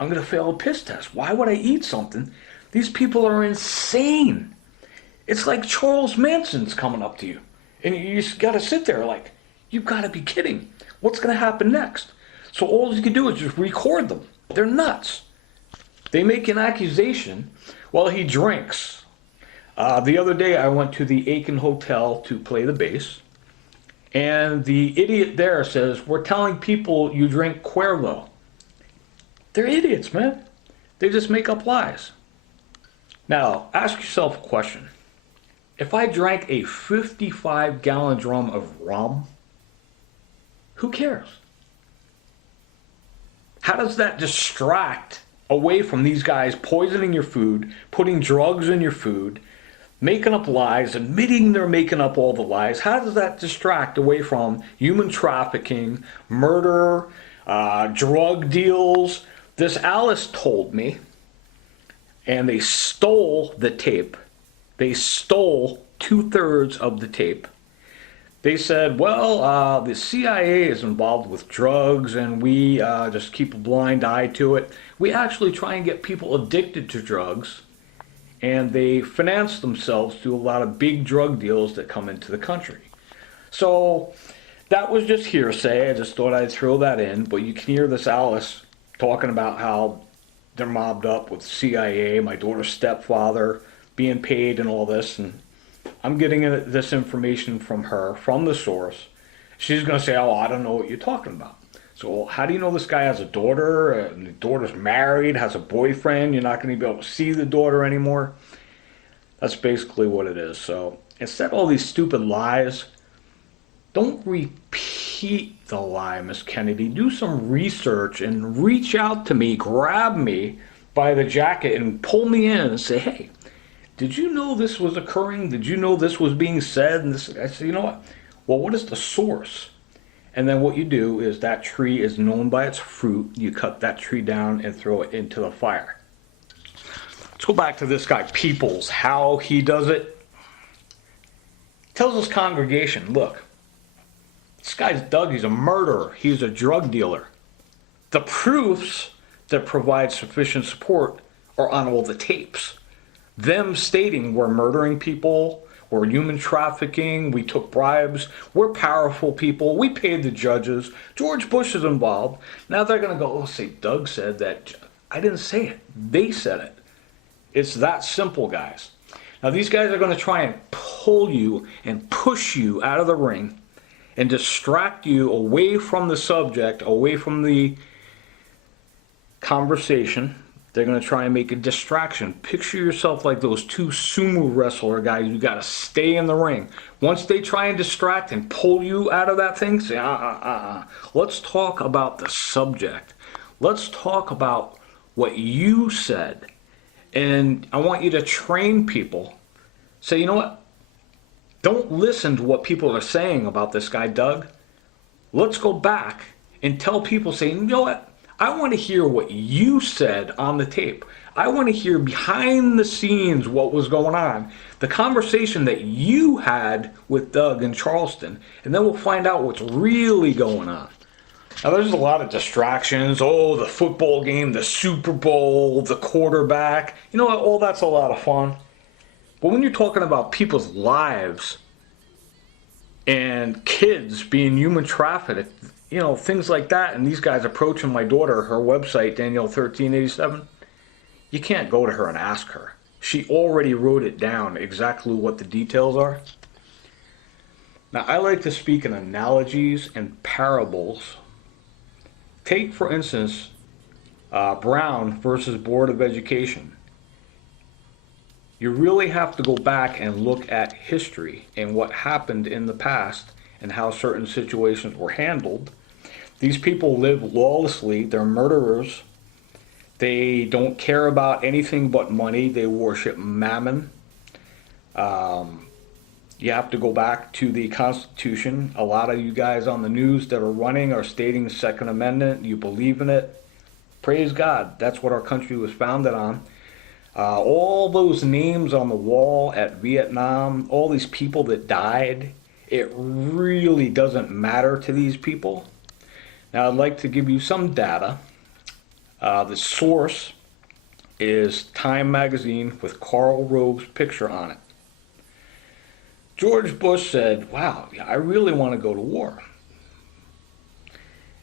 I'm going to fail a piss test. Why would I eat something? These people are insane. It's like Charles Manson's coming up to you, and you just got to sit there like, you've got to be kidding. What's going to happen next? So all you can do is just record them. They're nuts. They make an accusation while he drinks. The other day I went to the Aiken Hotel to play the bass, and the idiot there says, we're telling people you drink Cuervo. They're idiots, man. They just make up lies. Now, ask yourself a question. If I drank a 55-gallon drum of rum, who cares? How does that distract away from these guys poisoning your food, putting drugs in your food, making up lies, admitting they're making up all the lies? How does that distract away from human trafficking, murder, drug deals? This Alice told me, and they stole the tape. They stole 2/3 of the tape. They said, well, the CIA is involved with drugs and we just keep a blind eye to it. We actually try and get people addicted to drugs, and they finance themselves through a lot of big drug deals that come into the country. So that was just hearsay. I just thought I'd throw that in. But you can hear this Alice talking about how they're mobbed up with CIA, my daughter's stepfather, being paid and all this. And I'm getting this information from her, from the source. She's going to say, oh, I don't know what you're talking about. So how do you know this guy has a daughter? And the daughter's married, has a boyfriend. You're not going to be able to see the daughter anymore. That's basically what it is. So instead of all these stupid lies, don't repeat the lie, Miss Kennedy. Do some research and reach out to me, grab me by the jacket and pull me in and say, hey, did you know this was occurring? Did you know this was being said? And this, I said, you know what? Well, what is the source? And then what you do is that tree is known by its fruit. You cut that tree down and throw it into the fire. Let's go back to this guy, Peoples, how he does it. He tells his congregation, look, this guy's Doug, he's a murderer. He's a drug dealer. The proofs that provide sufficient support are on all the tapes. Them stating we're murdering people, we're human trafficking, we took bribes, we're powerful people, we paid the judges, George Bush is involved. Now they're going to go, oh, say Doug said that. I didn't say it. They said it. It's that simple, guys. Now these guys are going to try and pull you and push you out of the ring and distract you away from the subject, away from the conversation. They're going to try and make a distraction. Picture yourself like those two sumo wrestler guys. You got to stay in the ring. Once they try and distract and pull you out of that thing, say, Let's talk about the subject. Let's talk about what you said. And I want you to train people. Say, you know what? Don't listen to what people are saying about this guy, Doug. Let's go back and tell people, saying, you know what? I want to hear what you said on the tape. I want to hear behind the scenes what was going on. The conversation that you had with Doug in Charleston. And then we'll find out what's really going on. Now, there's a lot of distractions. Oh, the football game, the Super Bowl, the quarterback. You know what? All that's a lot of fun. But when you're talking about people's lives and kids being human trafficked, you know, things like that, and these guys approaching my daughter, her website, Danielle1387, you can't go to her and ask her. She already wrote it down, exactly what the details are. Now, I like to speak in analogies and parables. Take, for instance, Brown versus Board of Education. You really have to go back and look at history and what happened in the past and how certain situations were handled. These people live lawlessly. They're murderers. They don't care about anything but money. They worship mammon. You have to go back to the Constitution. A lot of you guys on the news that are running are stating the Second Amendment. You believe in it. Praise God. That's what our country was founded on. All those names on the wall at Vietnam, all these people that died, it really doesn't matter to these people. Now, I'd like to give you some data. The source is Time magazine with Karl Rove's picture on it. George Bush said, wow, I really want to go to war.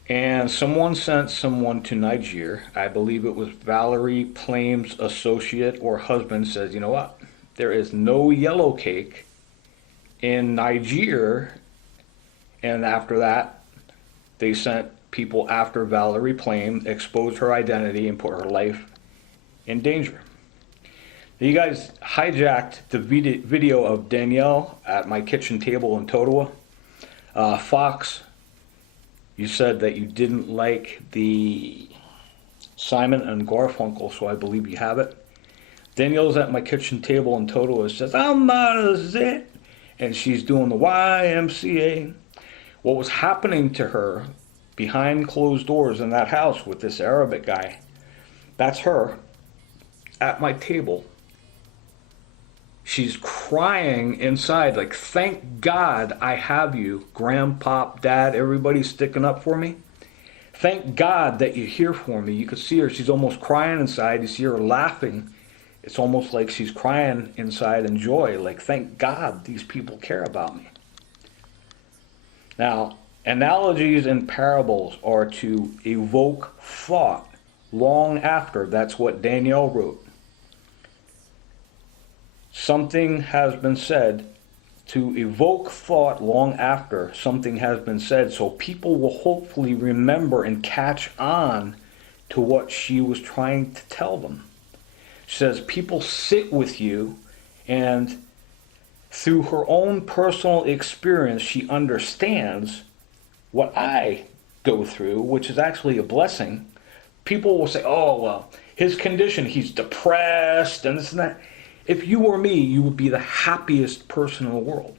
And someone sent someone to Niger, I believe it was Valerie Plame's associate or husband, says, you know what, there is no yellow cake in Niger. And after that, they sent people after Valerie Plame, exposed her identity and put her life in danger. You guys hijacked the video of Danielle at my kitchen table in Totowa. Fox, you said that you didn't like the Simon and Garfunkel, so I believe you have it. Danielle's at my kitchen table in Totowa and says, I'm not a zit. And she's doing the YMCA. What was happening to her behind closed doors in that house with this Arabic guy, that's her at my table. She's crying inside, like, thank God I have you, Grandpa, Dad, everybody's sticking up for me. Thank God that you're here for me. You could see her, she's almost crying inside. You see her laughing. It's almost like she's crying inside in joy, like, thank God these people care about me. Now, analogies and parables are to evoke thought long after. That's what Danielle wrote. Something has been said to evoke thought long after something has been said, so people will hopefully remember and catch on to what she was trying to tell them. She says people sit with you, and through her own personal experience, she understands what I go through, which is actually a blessing. People will say, oh, well, his condition, he's depressed and this and that. If you were me, you would be the happiest person in the world.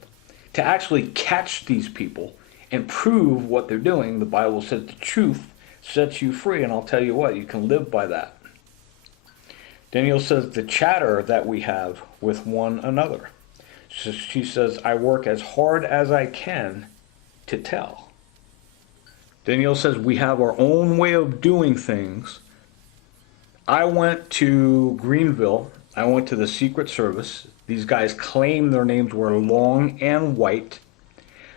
To actually catch these people and prove what they're doing, the Bible says the truth sets you free, and I'll tell you what, you can live by that. Danielle says the chatter that we have with one another. She says, I work as hard as I can to tell. Danielle says we have our own way of doing things. I went to Greenville. I went to the Secret Service. These guys claimed their names were Long and White.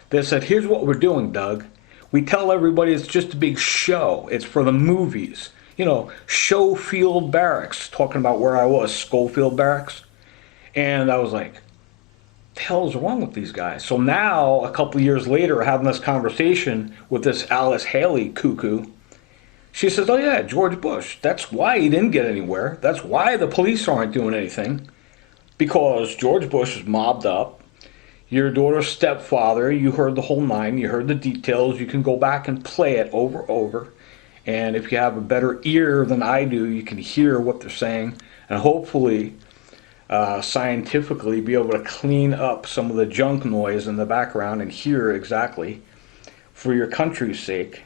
They said, here's what we're doing, Doug. We tell everybody it's just a big show. It's for the movies. You know, Schofield Barracks, talking about where I was, Schofield Barracks. And I was like, what the hell is wrong with these guys? So now, a couple of years later, having this conversation with this Alice Haley cuckoo, she says, oh yeah, George Bush. That's why he didn't get anywhere. That's why the police aren't doing anything. Because George Bush is mobbed up. Your daughter's stepfather, you heard the whole nine. You heard the details. You can go back and play it over and over. And if you have a better ear than I do, you can hear what they're saying. And hopefully, scientifically, be able to clean up some of the junk noise in the background and hear exactly, for your country's sake.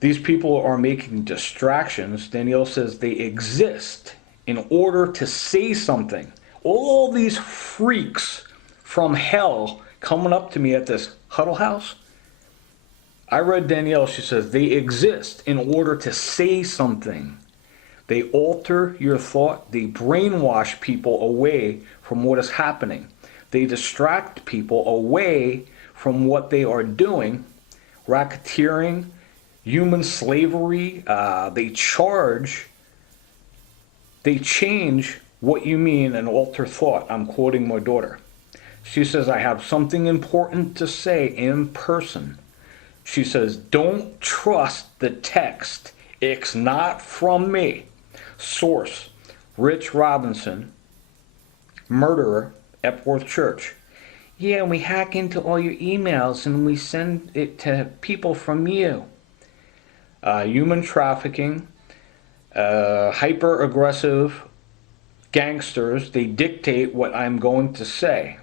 These people are making distractions. Danielle says they exist in order to say something. All these freaks from hell coming up to me at this huddle house. I read Danielle, she says they exist in order to say something. They alter your thought. They brainwash people away from what is happening. They distract people away from what they are doing. Racketeering, human slavery, they change what you mean and alter thought. I'm quoting my daughter. She says, I have something important to say in person. She says, don't trust the text. It's not from me. Source, Rich Robinson, murderer, Epworth Church. Yeah, we hack into all your emails and we send it to people from you. Human trafficking, hyper-aggressive gangsters, they dictate what I'm going to say.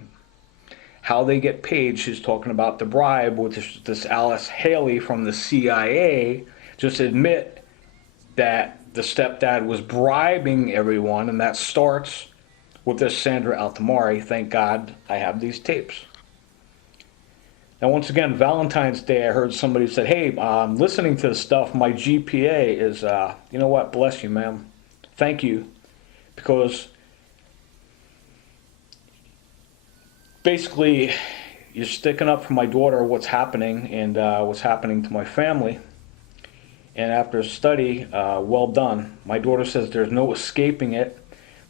How they get paid, she's talking about the bribe with this Alice Haley from the CIA. Just admit that the stepdad was bribing everyone, and that starts with this Sandra Altamari. Thank God I have these tapes. Now, once again, Valentine's Day, I heard somebody said, hey, I'm listening to this stuff. My GPA is, you know what? Bless you, ma'am. Thank you. Because basically, you're sticking up for my daughter what's happening and what's happening to my family. And after a study, well done. My daughter says there's no escaping it,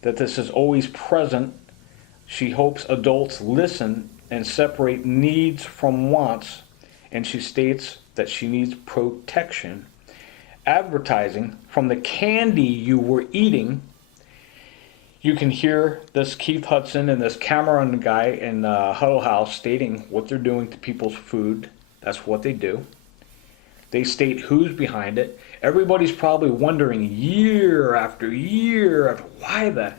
that this is always present. She hopes adults listen and separate needs from wants, and she states that she needs protection. Advertising from the candy you were eating. You can hear this Keith Hudson and this Cameron guy in Huddle House stating what they're doing to people's food. That's what they do. They state who's behind it. Everybody's probably wondering year after year after why the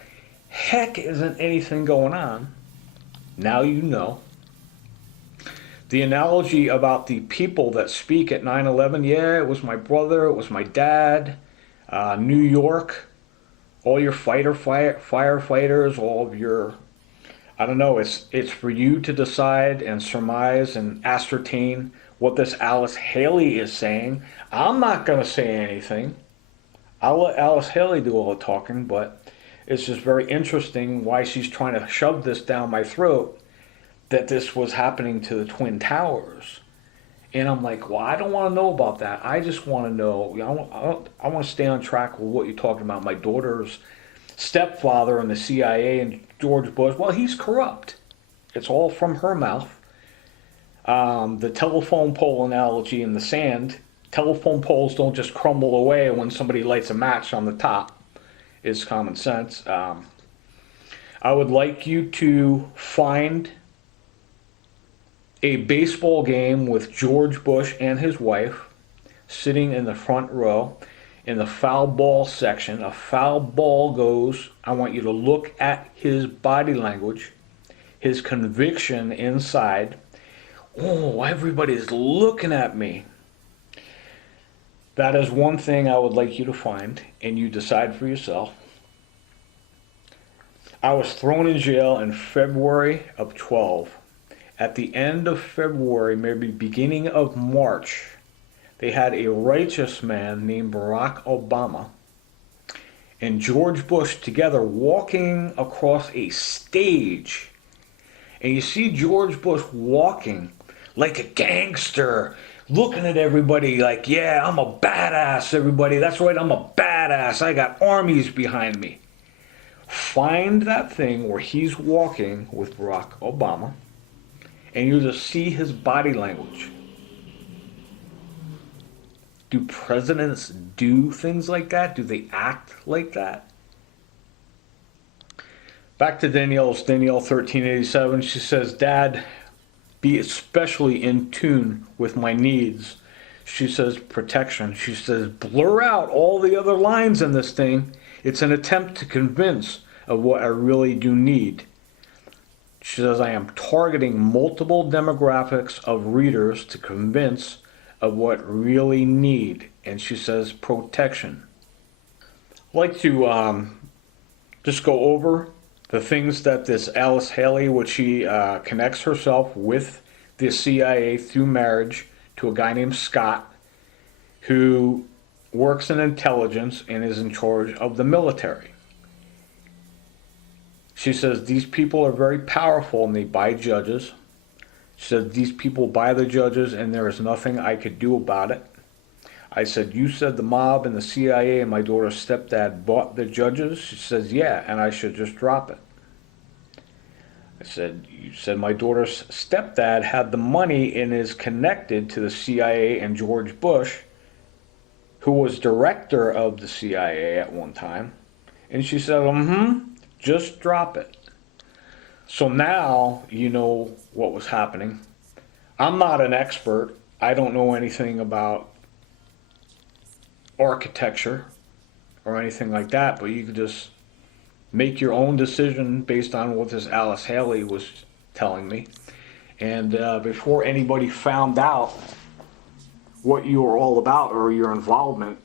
heck isn't anything going on. Now you know. The analogy about the people that speak at 9/11, yeah, it was my brother, it was my dad, New York, all your firefighters, all of your, I don't know, it's for you to decide and surmise and ascertain what this Alice Haley is saying. I'm not going to say anything. I'll let Alice Haley do all the talking, but it's just very interesting why she's trying to shove this down my throat, that this was happening to the Twin Towers. And I'm like, well, I don't want to know about that. I just want to know, I want to stay on track with what you're talking about. My daughter's stepfather in the CIA and George Bush, well, he's corrupt. It's all from her mouth. The telephone pole analogy in the sand, telephone poles don't just crumble away when somebody lights a match on the top, is common sense. I would like you to find a baseball game with George Bush and his wife sitting in the front row in the foul ball section. A foul ball goes. I want you to look at his body language, his conviction inside. Oh, everybody's looking at me. That is one thing I would like you to find, and you decide for yourself. I was thrown in jail in February of 12. At the end of February, maybe beginning of March, they had a righteous man named Barack Obama and George Bush together walking across a stage. And you see George Bush walking like a gangster, looking at everybody like, yeah, I'm a badass, everybody. That's right, I'm a badass. I got armies behind me. Find that thing where he's walking with Barack Obama, and you just see his body language. Do presidents do things like that? Do they act like that? Back to Danielle 1387. She says, Dad, be especially in tune with my needs. She says, protection. She says, blur out all the other lines in this thing. It's an attempt to convince of what I really do need. She says, I am targeting multiple demographics of readers to convince of what really need. And she says, protection. I'd like to just go over the things that this Alice Haley, which she connects herself with the CIA through marriage to a guy named Scott, who works in intelligence and is in charge of the military. She says these people are very powerful and they buy judges. She said these people buy the judges and there is nothing I could do about it. I said, you said the mob and the CIA and my daughter's stepdad bought the judges? She says, yeah, and I should just drop it. I said, you said my daughter's stepdad had the money and is connected to the CIA and George Bush, who was director of the CIA at one time. And she said, just drop it. So now you know what was happening. I'm not an expert. I don't know anything about architecture or anything like that, but you could just make your own decision based on what this Alice Haley was telling me. And before anybody found out what you were all about or your involvement,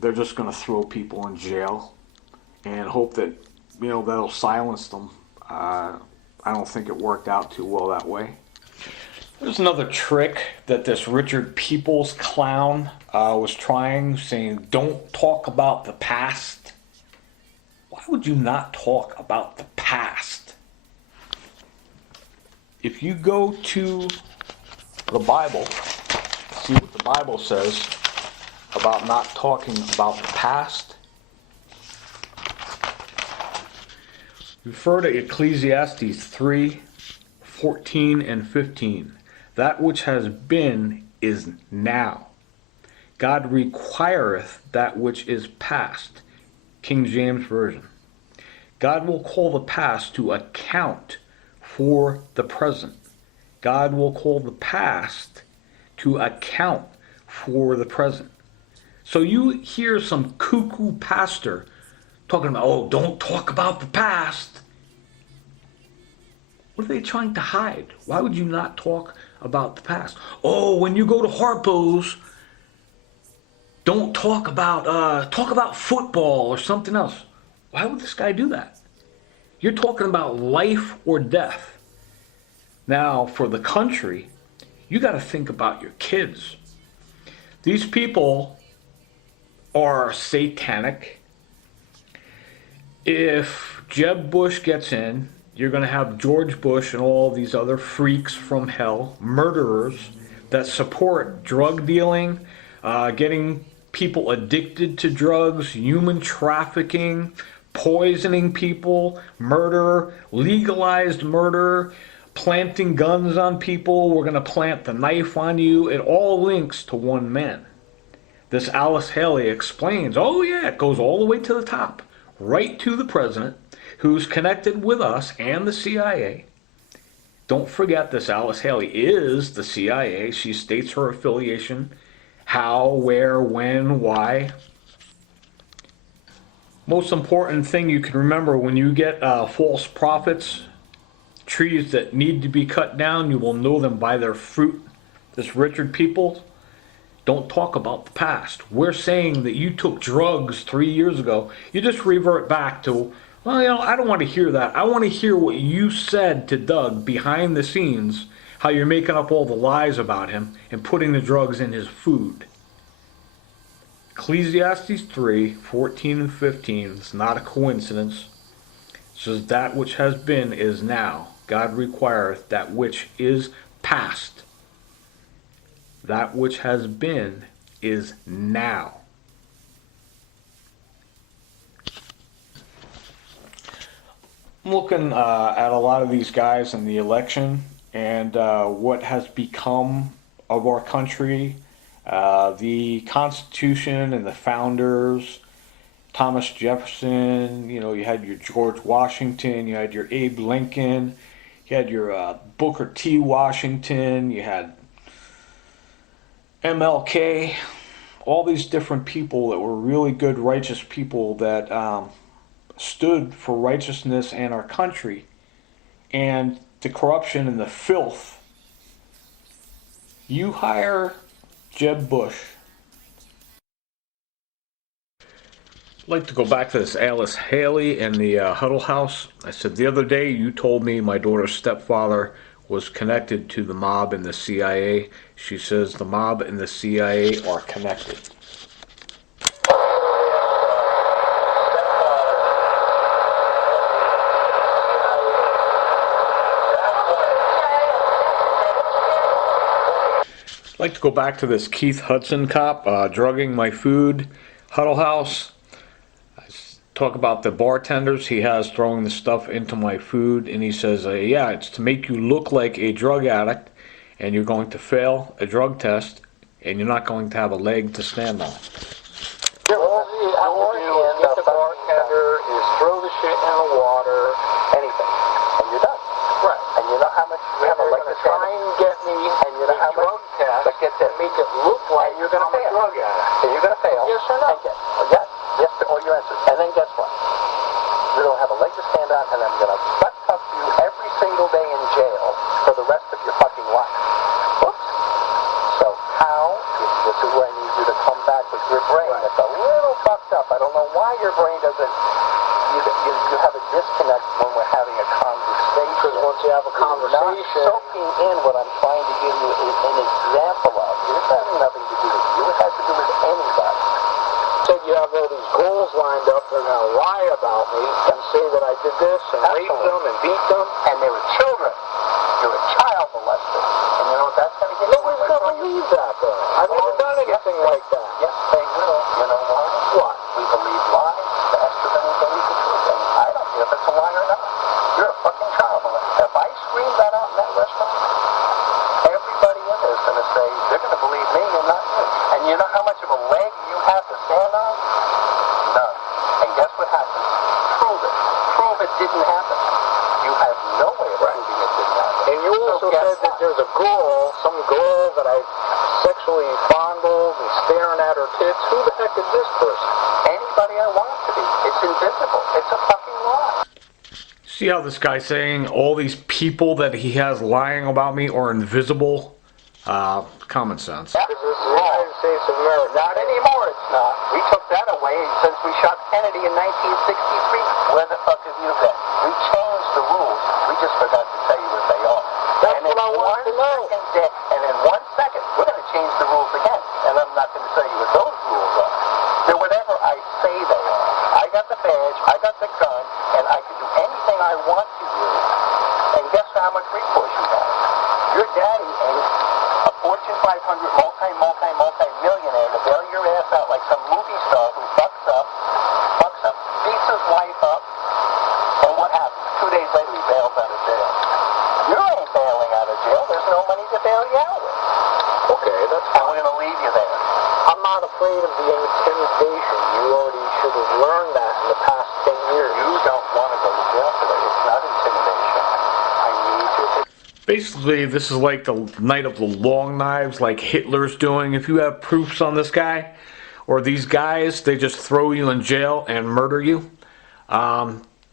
they're just going to throw people in jail and hope that, that'll silence them. I don't think it worked out too well that way. There's another trick that this Richard Peoples clown was trying, saying, don't talk about the past. Why would you not talk about the past? If you go to the Bible, see what the Bible says about not talking about the past. Refer to Ecclesiastes 3:14 and 15. That which has been is now. God requireth that which is past. King James Version. God will call the past to account for the present. God will call the past to account for the present. So you hear some cuckoo pastor talking about, don't talk about the past. What are they trying to hide? Why would you not talk about the past? When you go to Harpo's, don't talk about football or something else. Why would this guy do that? You're talking about life or death. Now, for the country, you got to think about your kids. These people are satanic. If Jeb Bush gets in, you're going to have George Bush and all these other freaks from hell, murderers that support drug dealing, getting people addicted to drugs, human trafficking, poisoning people, murder, legalized murder, planting guns on people. We're going to plant the knife on you. It all links to one man. This Alice Haley explains, it goes all the way to the top, right to the president, who's connected with us and the CIA. Don't forget, this Alice Haley is the CIA. She states her affiliation, how, where, when, why. Most important thing you can remember when you get false prophets, trees that need to be cut down, you will know them by their fruit. This Richard Peoples, don't talk about the past. We're saying that you took drugs 3 years ago. You just revert back to, I don't want to hear that. I want to hear what you said to Doug behind the scenes, how you're making up all the lies about him and putting the drugs in his food. Ecclesiastes 3:14 and 15. It's not a coincidence. It says, that which has been is now. God requireth that which is past. That which has been is now. I'm looking at a lot of these guys in the election and what has become of our country. The Constitution and the founders, Thomas Jefferson, you had your George Washington, you had your Abe Lincoln, you had your Booker T. Washington, you had MLK, all these different people that were really good, righteous people that stood for righteousness and our country. And the corruption and the filth. You hire Jeb Bush. I'd like to go back to this Alice Haley and the Huddle House. I said the other day you told me my daughter's stepfather was connected to the mob and the CIA. She says the mob and the CIA are connected. I'd like to go back to this Keith Hudson cop drugging my food. Huddle House. Talk about the bartenders he has throwing the stuff into my food, and he says, it's to make you look like a drug addict, and you're going to fail a drug test, and you're not going to have a leg to stand on. The bartender is just throw the shit in the water, anything, and you're done. Right. And you know how much you have a leg to try and get me and you know a how much drug test but get this. and make it look like you're going to I'm a fail. drug addict. And you're going to fail. Yes or no? And yes to all your answers. And then guess what? You don't have a leg to stand on, and I'm going to butt cuff you every single day in jail for the rest of your fucking life. Whoops. So how, this is where I need you to come back with your brain. Right. It's a little fucked up. I don't know why your brain doesn't, you have a disconnect when we're having a conversation. Because once you have a conversation, You're not soaking in what I'm trying to give you an example of. This has nothing to do with you. It has to do with anybody. said you have all these girls lined up, they're going to lie about me and say that I did this and rape them and beat them. And they were children. You're a child molester. And you know what that's going to get you? Nobody's going to believe that, though. I've never done anything like that. Yes, they will. You know why? What? We believe lies faster than we believe the truth. And I don't care if it's a lie or not. You're a fucking child molester. If I scream that out in that restaurant, everybody in there is going to say, they're going to believe me and not you. And you know how much of a leg you have to stand on? None. And guess what happens? Prove it. Prove it didn't happen. You have no way of proving it didn't happen. And you also said that there's a girl, some girl that I sexually fondled and staring at her tits. Who the heck is this person? Anybody I want it to be. It's invisible. It's a fucking lie. See how this guy's saying all these people that he has lying about me are invisible? Common sense. Because this is the United States of America. Not anymore, it's not. We took that away since we shot Kennedy in 1963. Where the fuck have you been? We changed the rules. We just forgot to tell you what they are. That's and what I want to know. And in 1 second, we're going to change the rules again. And I'm not going to tell you what those rules are. They're whatever I say they are. I got the badge, I got the gun, and I can do anything I want to do. And guess how much recourse you have? Your daddy ain't a Fortune 500 multi-millionaire to bail your ass out like some movie star who fucks up, beats his wife up, and what happens? 2 days later he bails out of jail. You ain't bailing out of jail. There's no money to bail you out with. Okay, that's And fine. we're going to leave you there. I'm not afraid of the intimidation. You already should have learned that in the past 10 years. You don't want to go to jail today. It's not intimidation. I need you to... Basically, this is like the night of the long knives, like Hitler's doing. If you have proofs on this guy, or these guys, they just throw you in jail and murder you.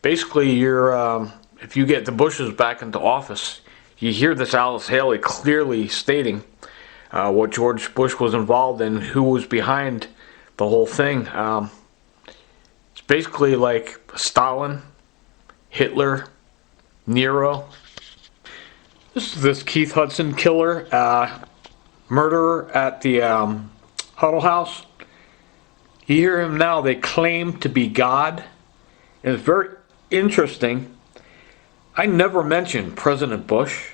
Basically, if you get the Bushes back into office, you hear this Alice Haley clearly stating what George Bush was involved in, who was behind the whole thing. It's basically like Stalin, Hitler, Nero. This is this Keith Hudson killer, murderer at the Huddle House. You hear him now, they claim to be God. And it's very interesting. I never mentioned President Bush,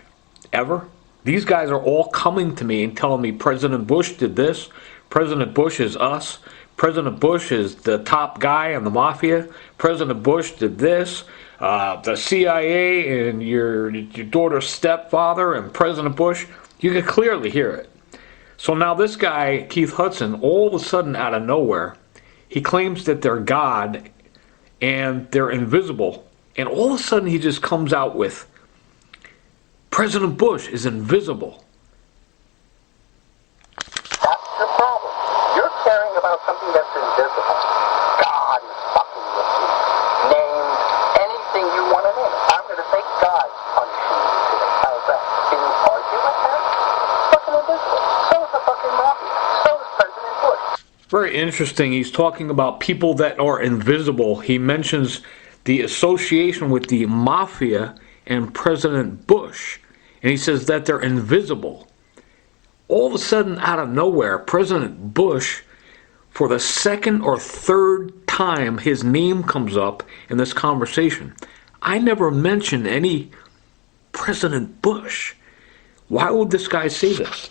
ever. These guys are all coming to me and telling me President Bush did this, President Bush is us, President Bush is the top guy in the mafia, President Bush did this, the CIA and your daughter's stepfather and President Bush. You can clearly hear it. So now this guy, Keith Hudson, all of a sudden out of nowhere, he claims that they're God and they're invisible. And all of a sudden he just comes out with, President Bush is invisible. That's your problem. You're caring about something that's invisible. God is fucking with you. Name anything you want to name. I'm going to say God's punishing you today. How's that? Can you argue with that? It's fucking invisible. So is the fucking mafia. So is President Bush. Very interesting. He's talking about people that are invisible. He mentions the association with the mafia and President Bush. And he says that they're invisible. All of a sudden, out of nowhere, President Bush, for the second or third time, his name comes up in this conversation. I never mentioned any President Bush. Why would this guy say this?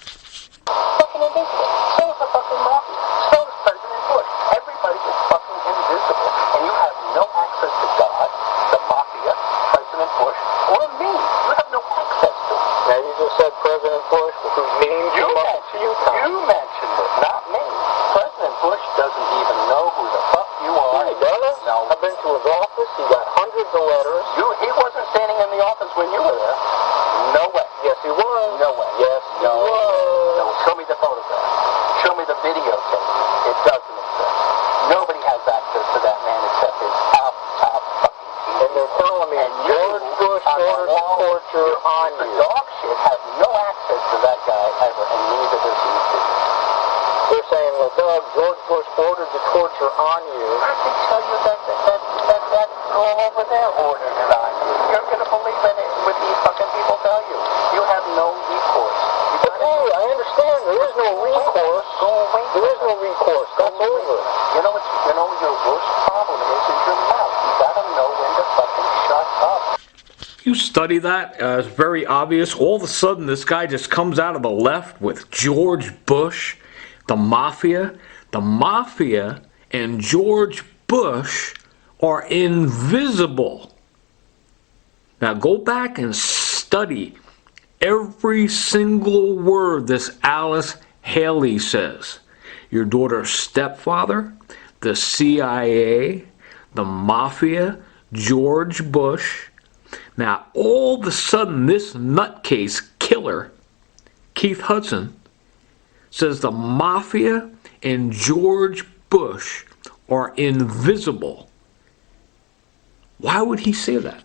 Fucking invisible. So is the fucking mafia. So is President Bush. Everybody is fucking invisible. And you have no access to God, the mafia, President Bush, or me. You have no access to it. Now you just said President Bush, whose name You came up a few times. You mentioned it, not me. President Bush doesn't even know who the fuck you are. He does? No. I've been to his office. Show me the photograph. Show me the videotape. It doesn't exist. Nobody has access to that man except his top fucking team. And they're telling me George Bush ordered the torture on The you. dog shit has no access to that guy ever, and neither does he. They're saying, well, Doug, George Bush ordered the torture on you. I can tell you that girl over there ordered it on you. You're going to believe in it what these fucking people tell you. You have no recourse. Okay, I understand. There is no recourse. Go away. There is no recourse. That's over. You know what your worst problem is your mouth. You got to know when to fucking shut up. You study that, it's very obvious. All of a sudden, this guy just comes out of the left with George Bush, the mafia. The mafia and George Bush are invisible. Now go back and study every single word this Alice Haley says. Your daughter's stepfather, the CIA, the mafia, George Bush. Now all of a sudden this nutcase killer, Keith Hudson, says the mafia and George Bush are invisible. Why would he say that?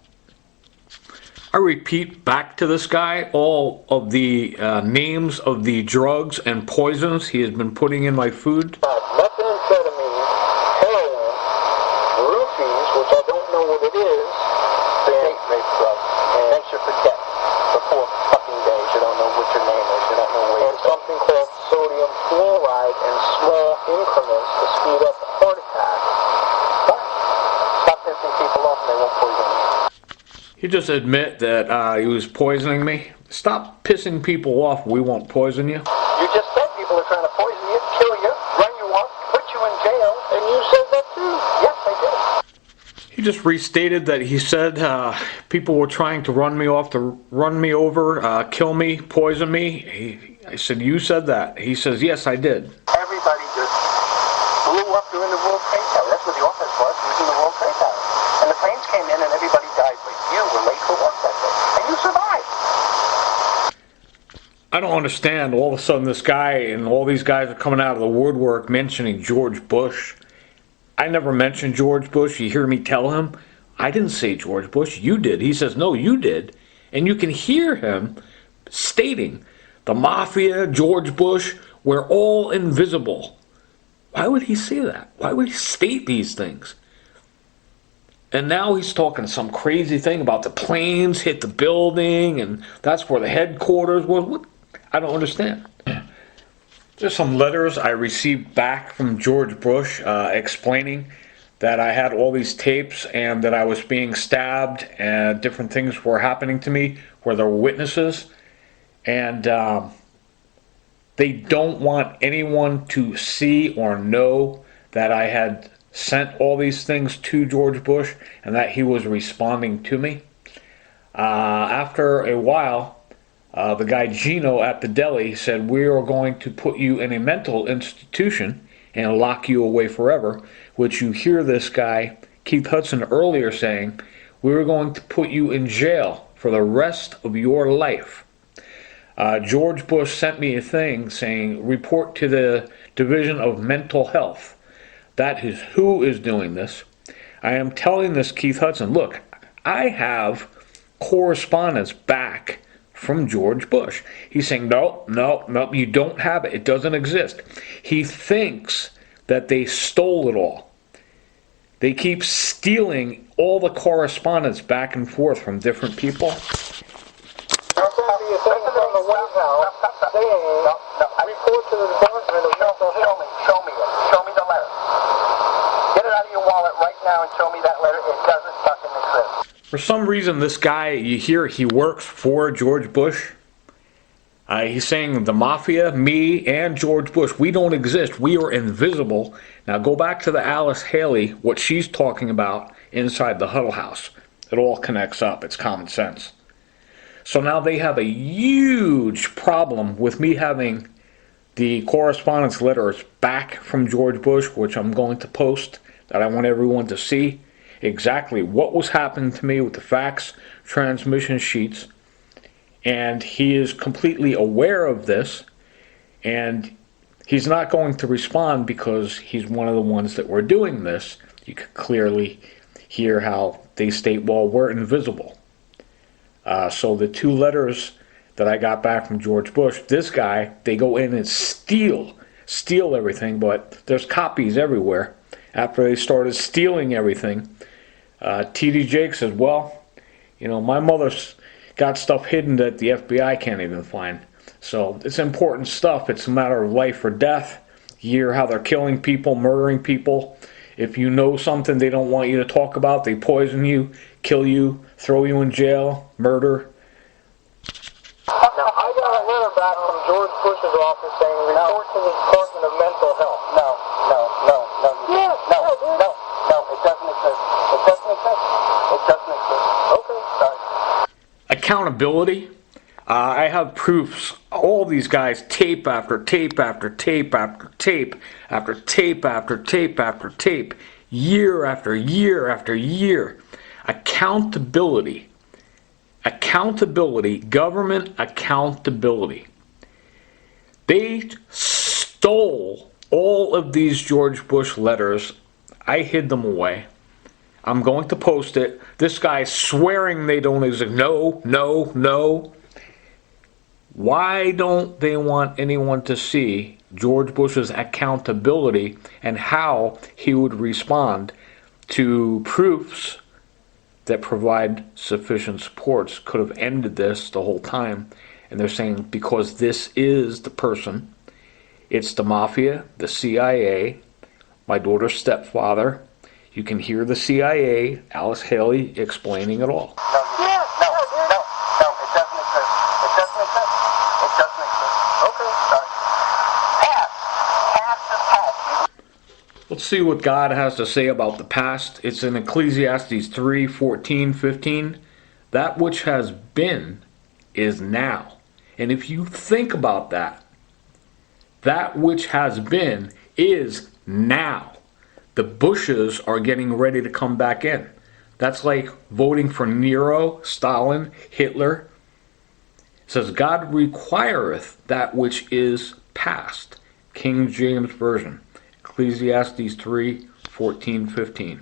I repeat back to this guy all of the names of the drugs and poisons he has been putting in my food. Methamphetamine, heroin, roofies, which I don't know what it is. The date rape drug. Makes you forget for 4 fucking days. You don't know what your name is. You don't know where And something called sodium fluoride in small increments to speed up a heart attack. Stop pissing people off and they won't poison you. You just admit that he was poisoning me. Stop pissing people off. We won't poison you. You just said people are trying to poison you, kill you, run you off, put you in jail, and you said that too. Yes, I did. He just restated that he said people were trying to run me off, to run me over, kill me, poison me. I said, you said that. He says, yes, I did. Everybody just blew up during the World Trade Tower. That's where the office was. It was in the World Trade Tower. And the planes came in and everybody died, but you were late for work that day. And you survived. I don't understand. All of a sudden this guy and all these guys are coming out of the woodwork mentioning George Bush. I never mentioned George Bush. You hear me tell him, I didn't say George Bush. You did. He says, no, you did. And you can hear him stating, the mafia, George Bush, we're all invisible. Why would he say that? Why would he state these things? And now he's talking some crazy thing about the planes hit the building and that's where the headquarters was. What? I don't understand. There's some letters I received back from George Bush explaining that I had all these tapes and that I was being stabbed and different things were happening to me where there were witnesses. And they don't want anyone to see or know that I had sent all these things to George Bush and that he was responding to me. After a while, the guy Gino at the deli said, we are going to put you in a mental institution and lock you away forever, which you hear this guy, Keith Hudson, earlier saying, we're going to put you in jail for the rest of your life. George Bush sent me a thing saying, report to the Division of Mental Health. That is who is doing this. I am telling this Keith Hudson, look, I have correspondence back from George Bush. He's saying, no, you don't have it. It doesn't exist. He thinks that they stole it all. They keep stealing all the correspondence back and forth from different people. There's going to be a thing from the White House saying, report to the Department of Mental Health. Show me the letter. Get it out of your wallet right now and show me that letter. It doesn't fucking exist. For some reason, this guy, you hear he works for George Bush. He's saying the mafia, me, and George Bush, we don't exist. We are invisible. Now go back to the Alice Haley, what she's talking about inside the Huddle House. It all connects up. It's common sense. So now they have a huge problem with me having the correspondence letters back from George Bush, which I'm going to post, that I want everyone to see exactly what was happening to me with the fax transmission sheets. And he is completely aware of this. And he's not going to respond because he's one of the ones that were doing this. You could clearly hear how they state, well, we're invisible. So the 2 letters that I got back from George Bush, this guy, they go in and steal everything, but there's copies everywhere. After they started stealing everything, T.D. Jake says, well, you know, my mother's got stuff hidden that the FBI can't even find. So it's important stuff. It's a matter of life or death. You hear how they're killing people, murdering people. If you know something they don't want you to talk about, they poison you, kill you, throw you in jail, murder. Now, I got a letter back from George Bush's office saying report to the Department of Mental Health. No, it doesn't exist. It doesn't exist. It doesn't exist. Okay, sorry. Accountability. I have proofs. All these guys, tape after tape after tape after tape after tape after tape after tape, year after year after year. Accountability. Accountability. Government accountability. They stole all of these George Bush letters. I hid them away. I'm going to post it. This guy's swearing they don't exist. No. Why don't they want anyone to see George Bush's accountability and how he would respond to proofs that provide sufficient supports? Could have ended this the whole time. And they're saying because this is the person, it's the mafia, the CIA, my daughter's stepfather. You can hear the CIA, Alice Haley, explaining it all. No, it doesn't exist. It doesn't exist. It doesn't exist. Okay, sorry. Pass. Let's see what God has to say about the past. It's in Ecclesiastes 3, 14, 15. That which has been is now. And if you think about that, that which has been is now. The Bushes are getting ready to come back in. That's like voting for Nero, Stalin, Hitler. It says, God requireth that which is past. King James Version. Ecclesiastes 3, 14, 15.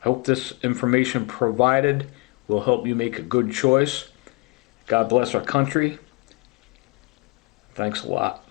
I hope this information provided will help you make a good choice. God bless our country. Thanks a lot.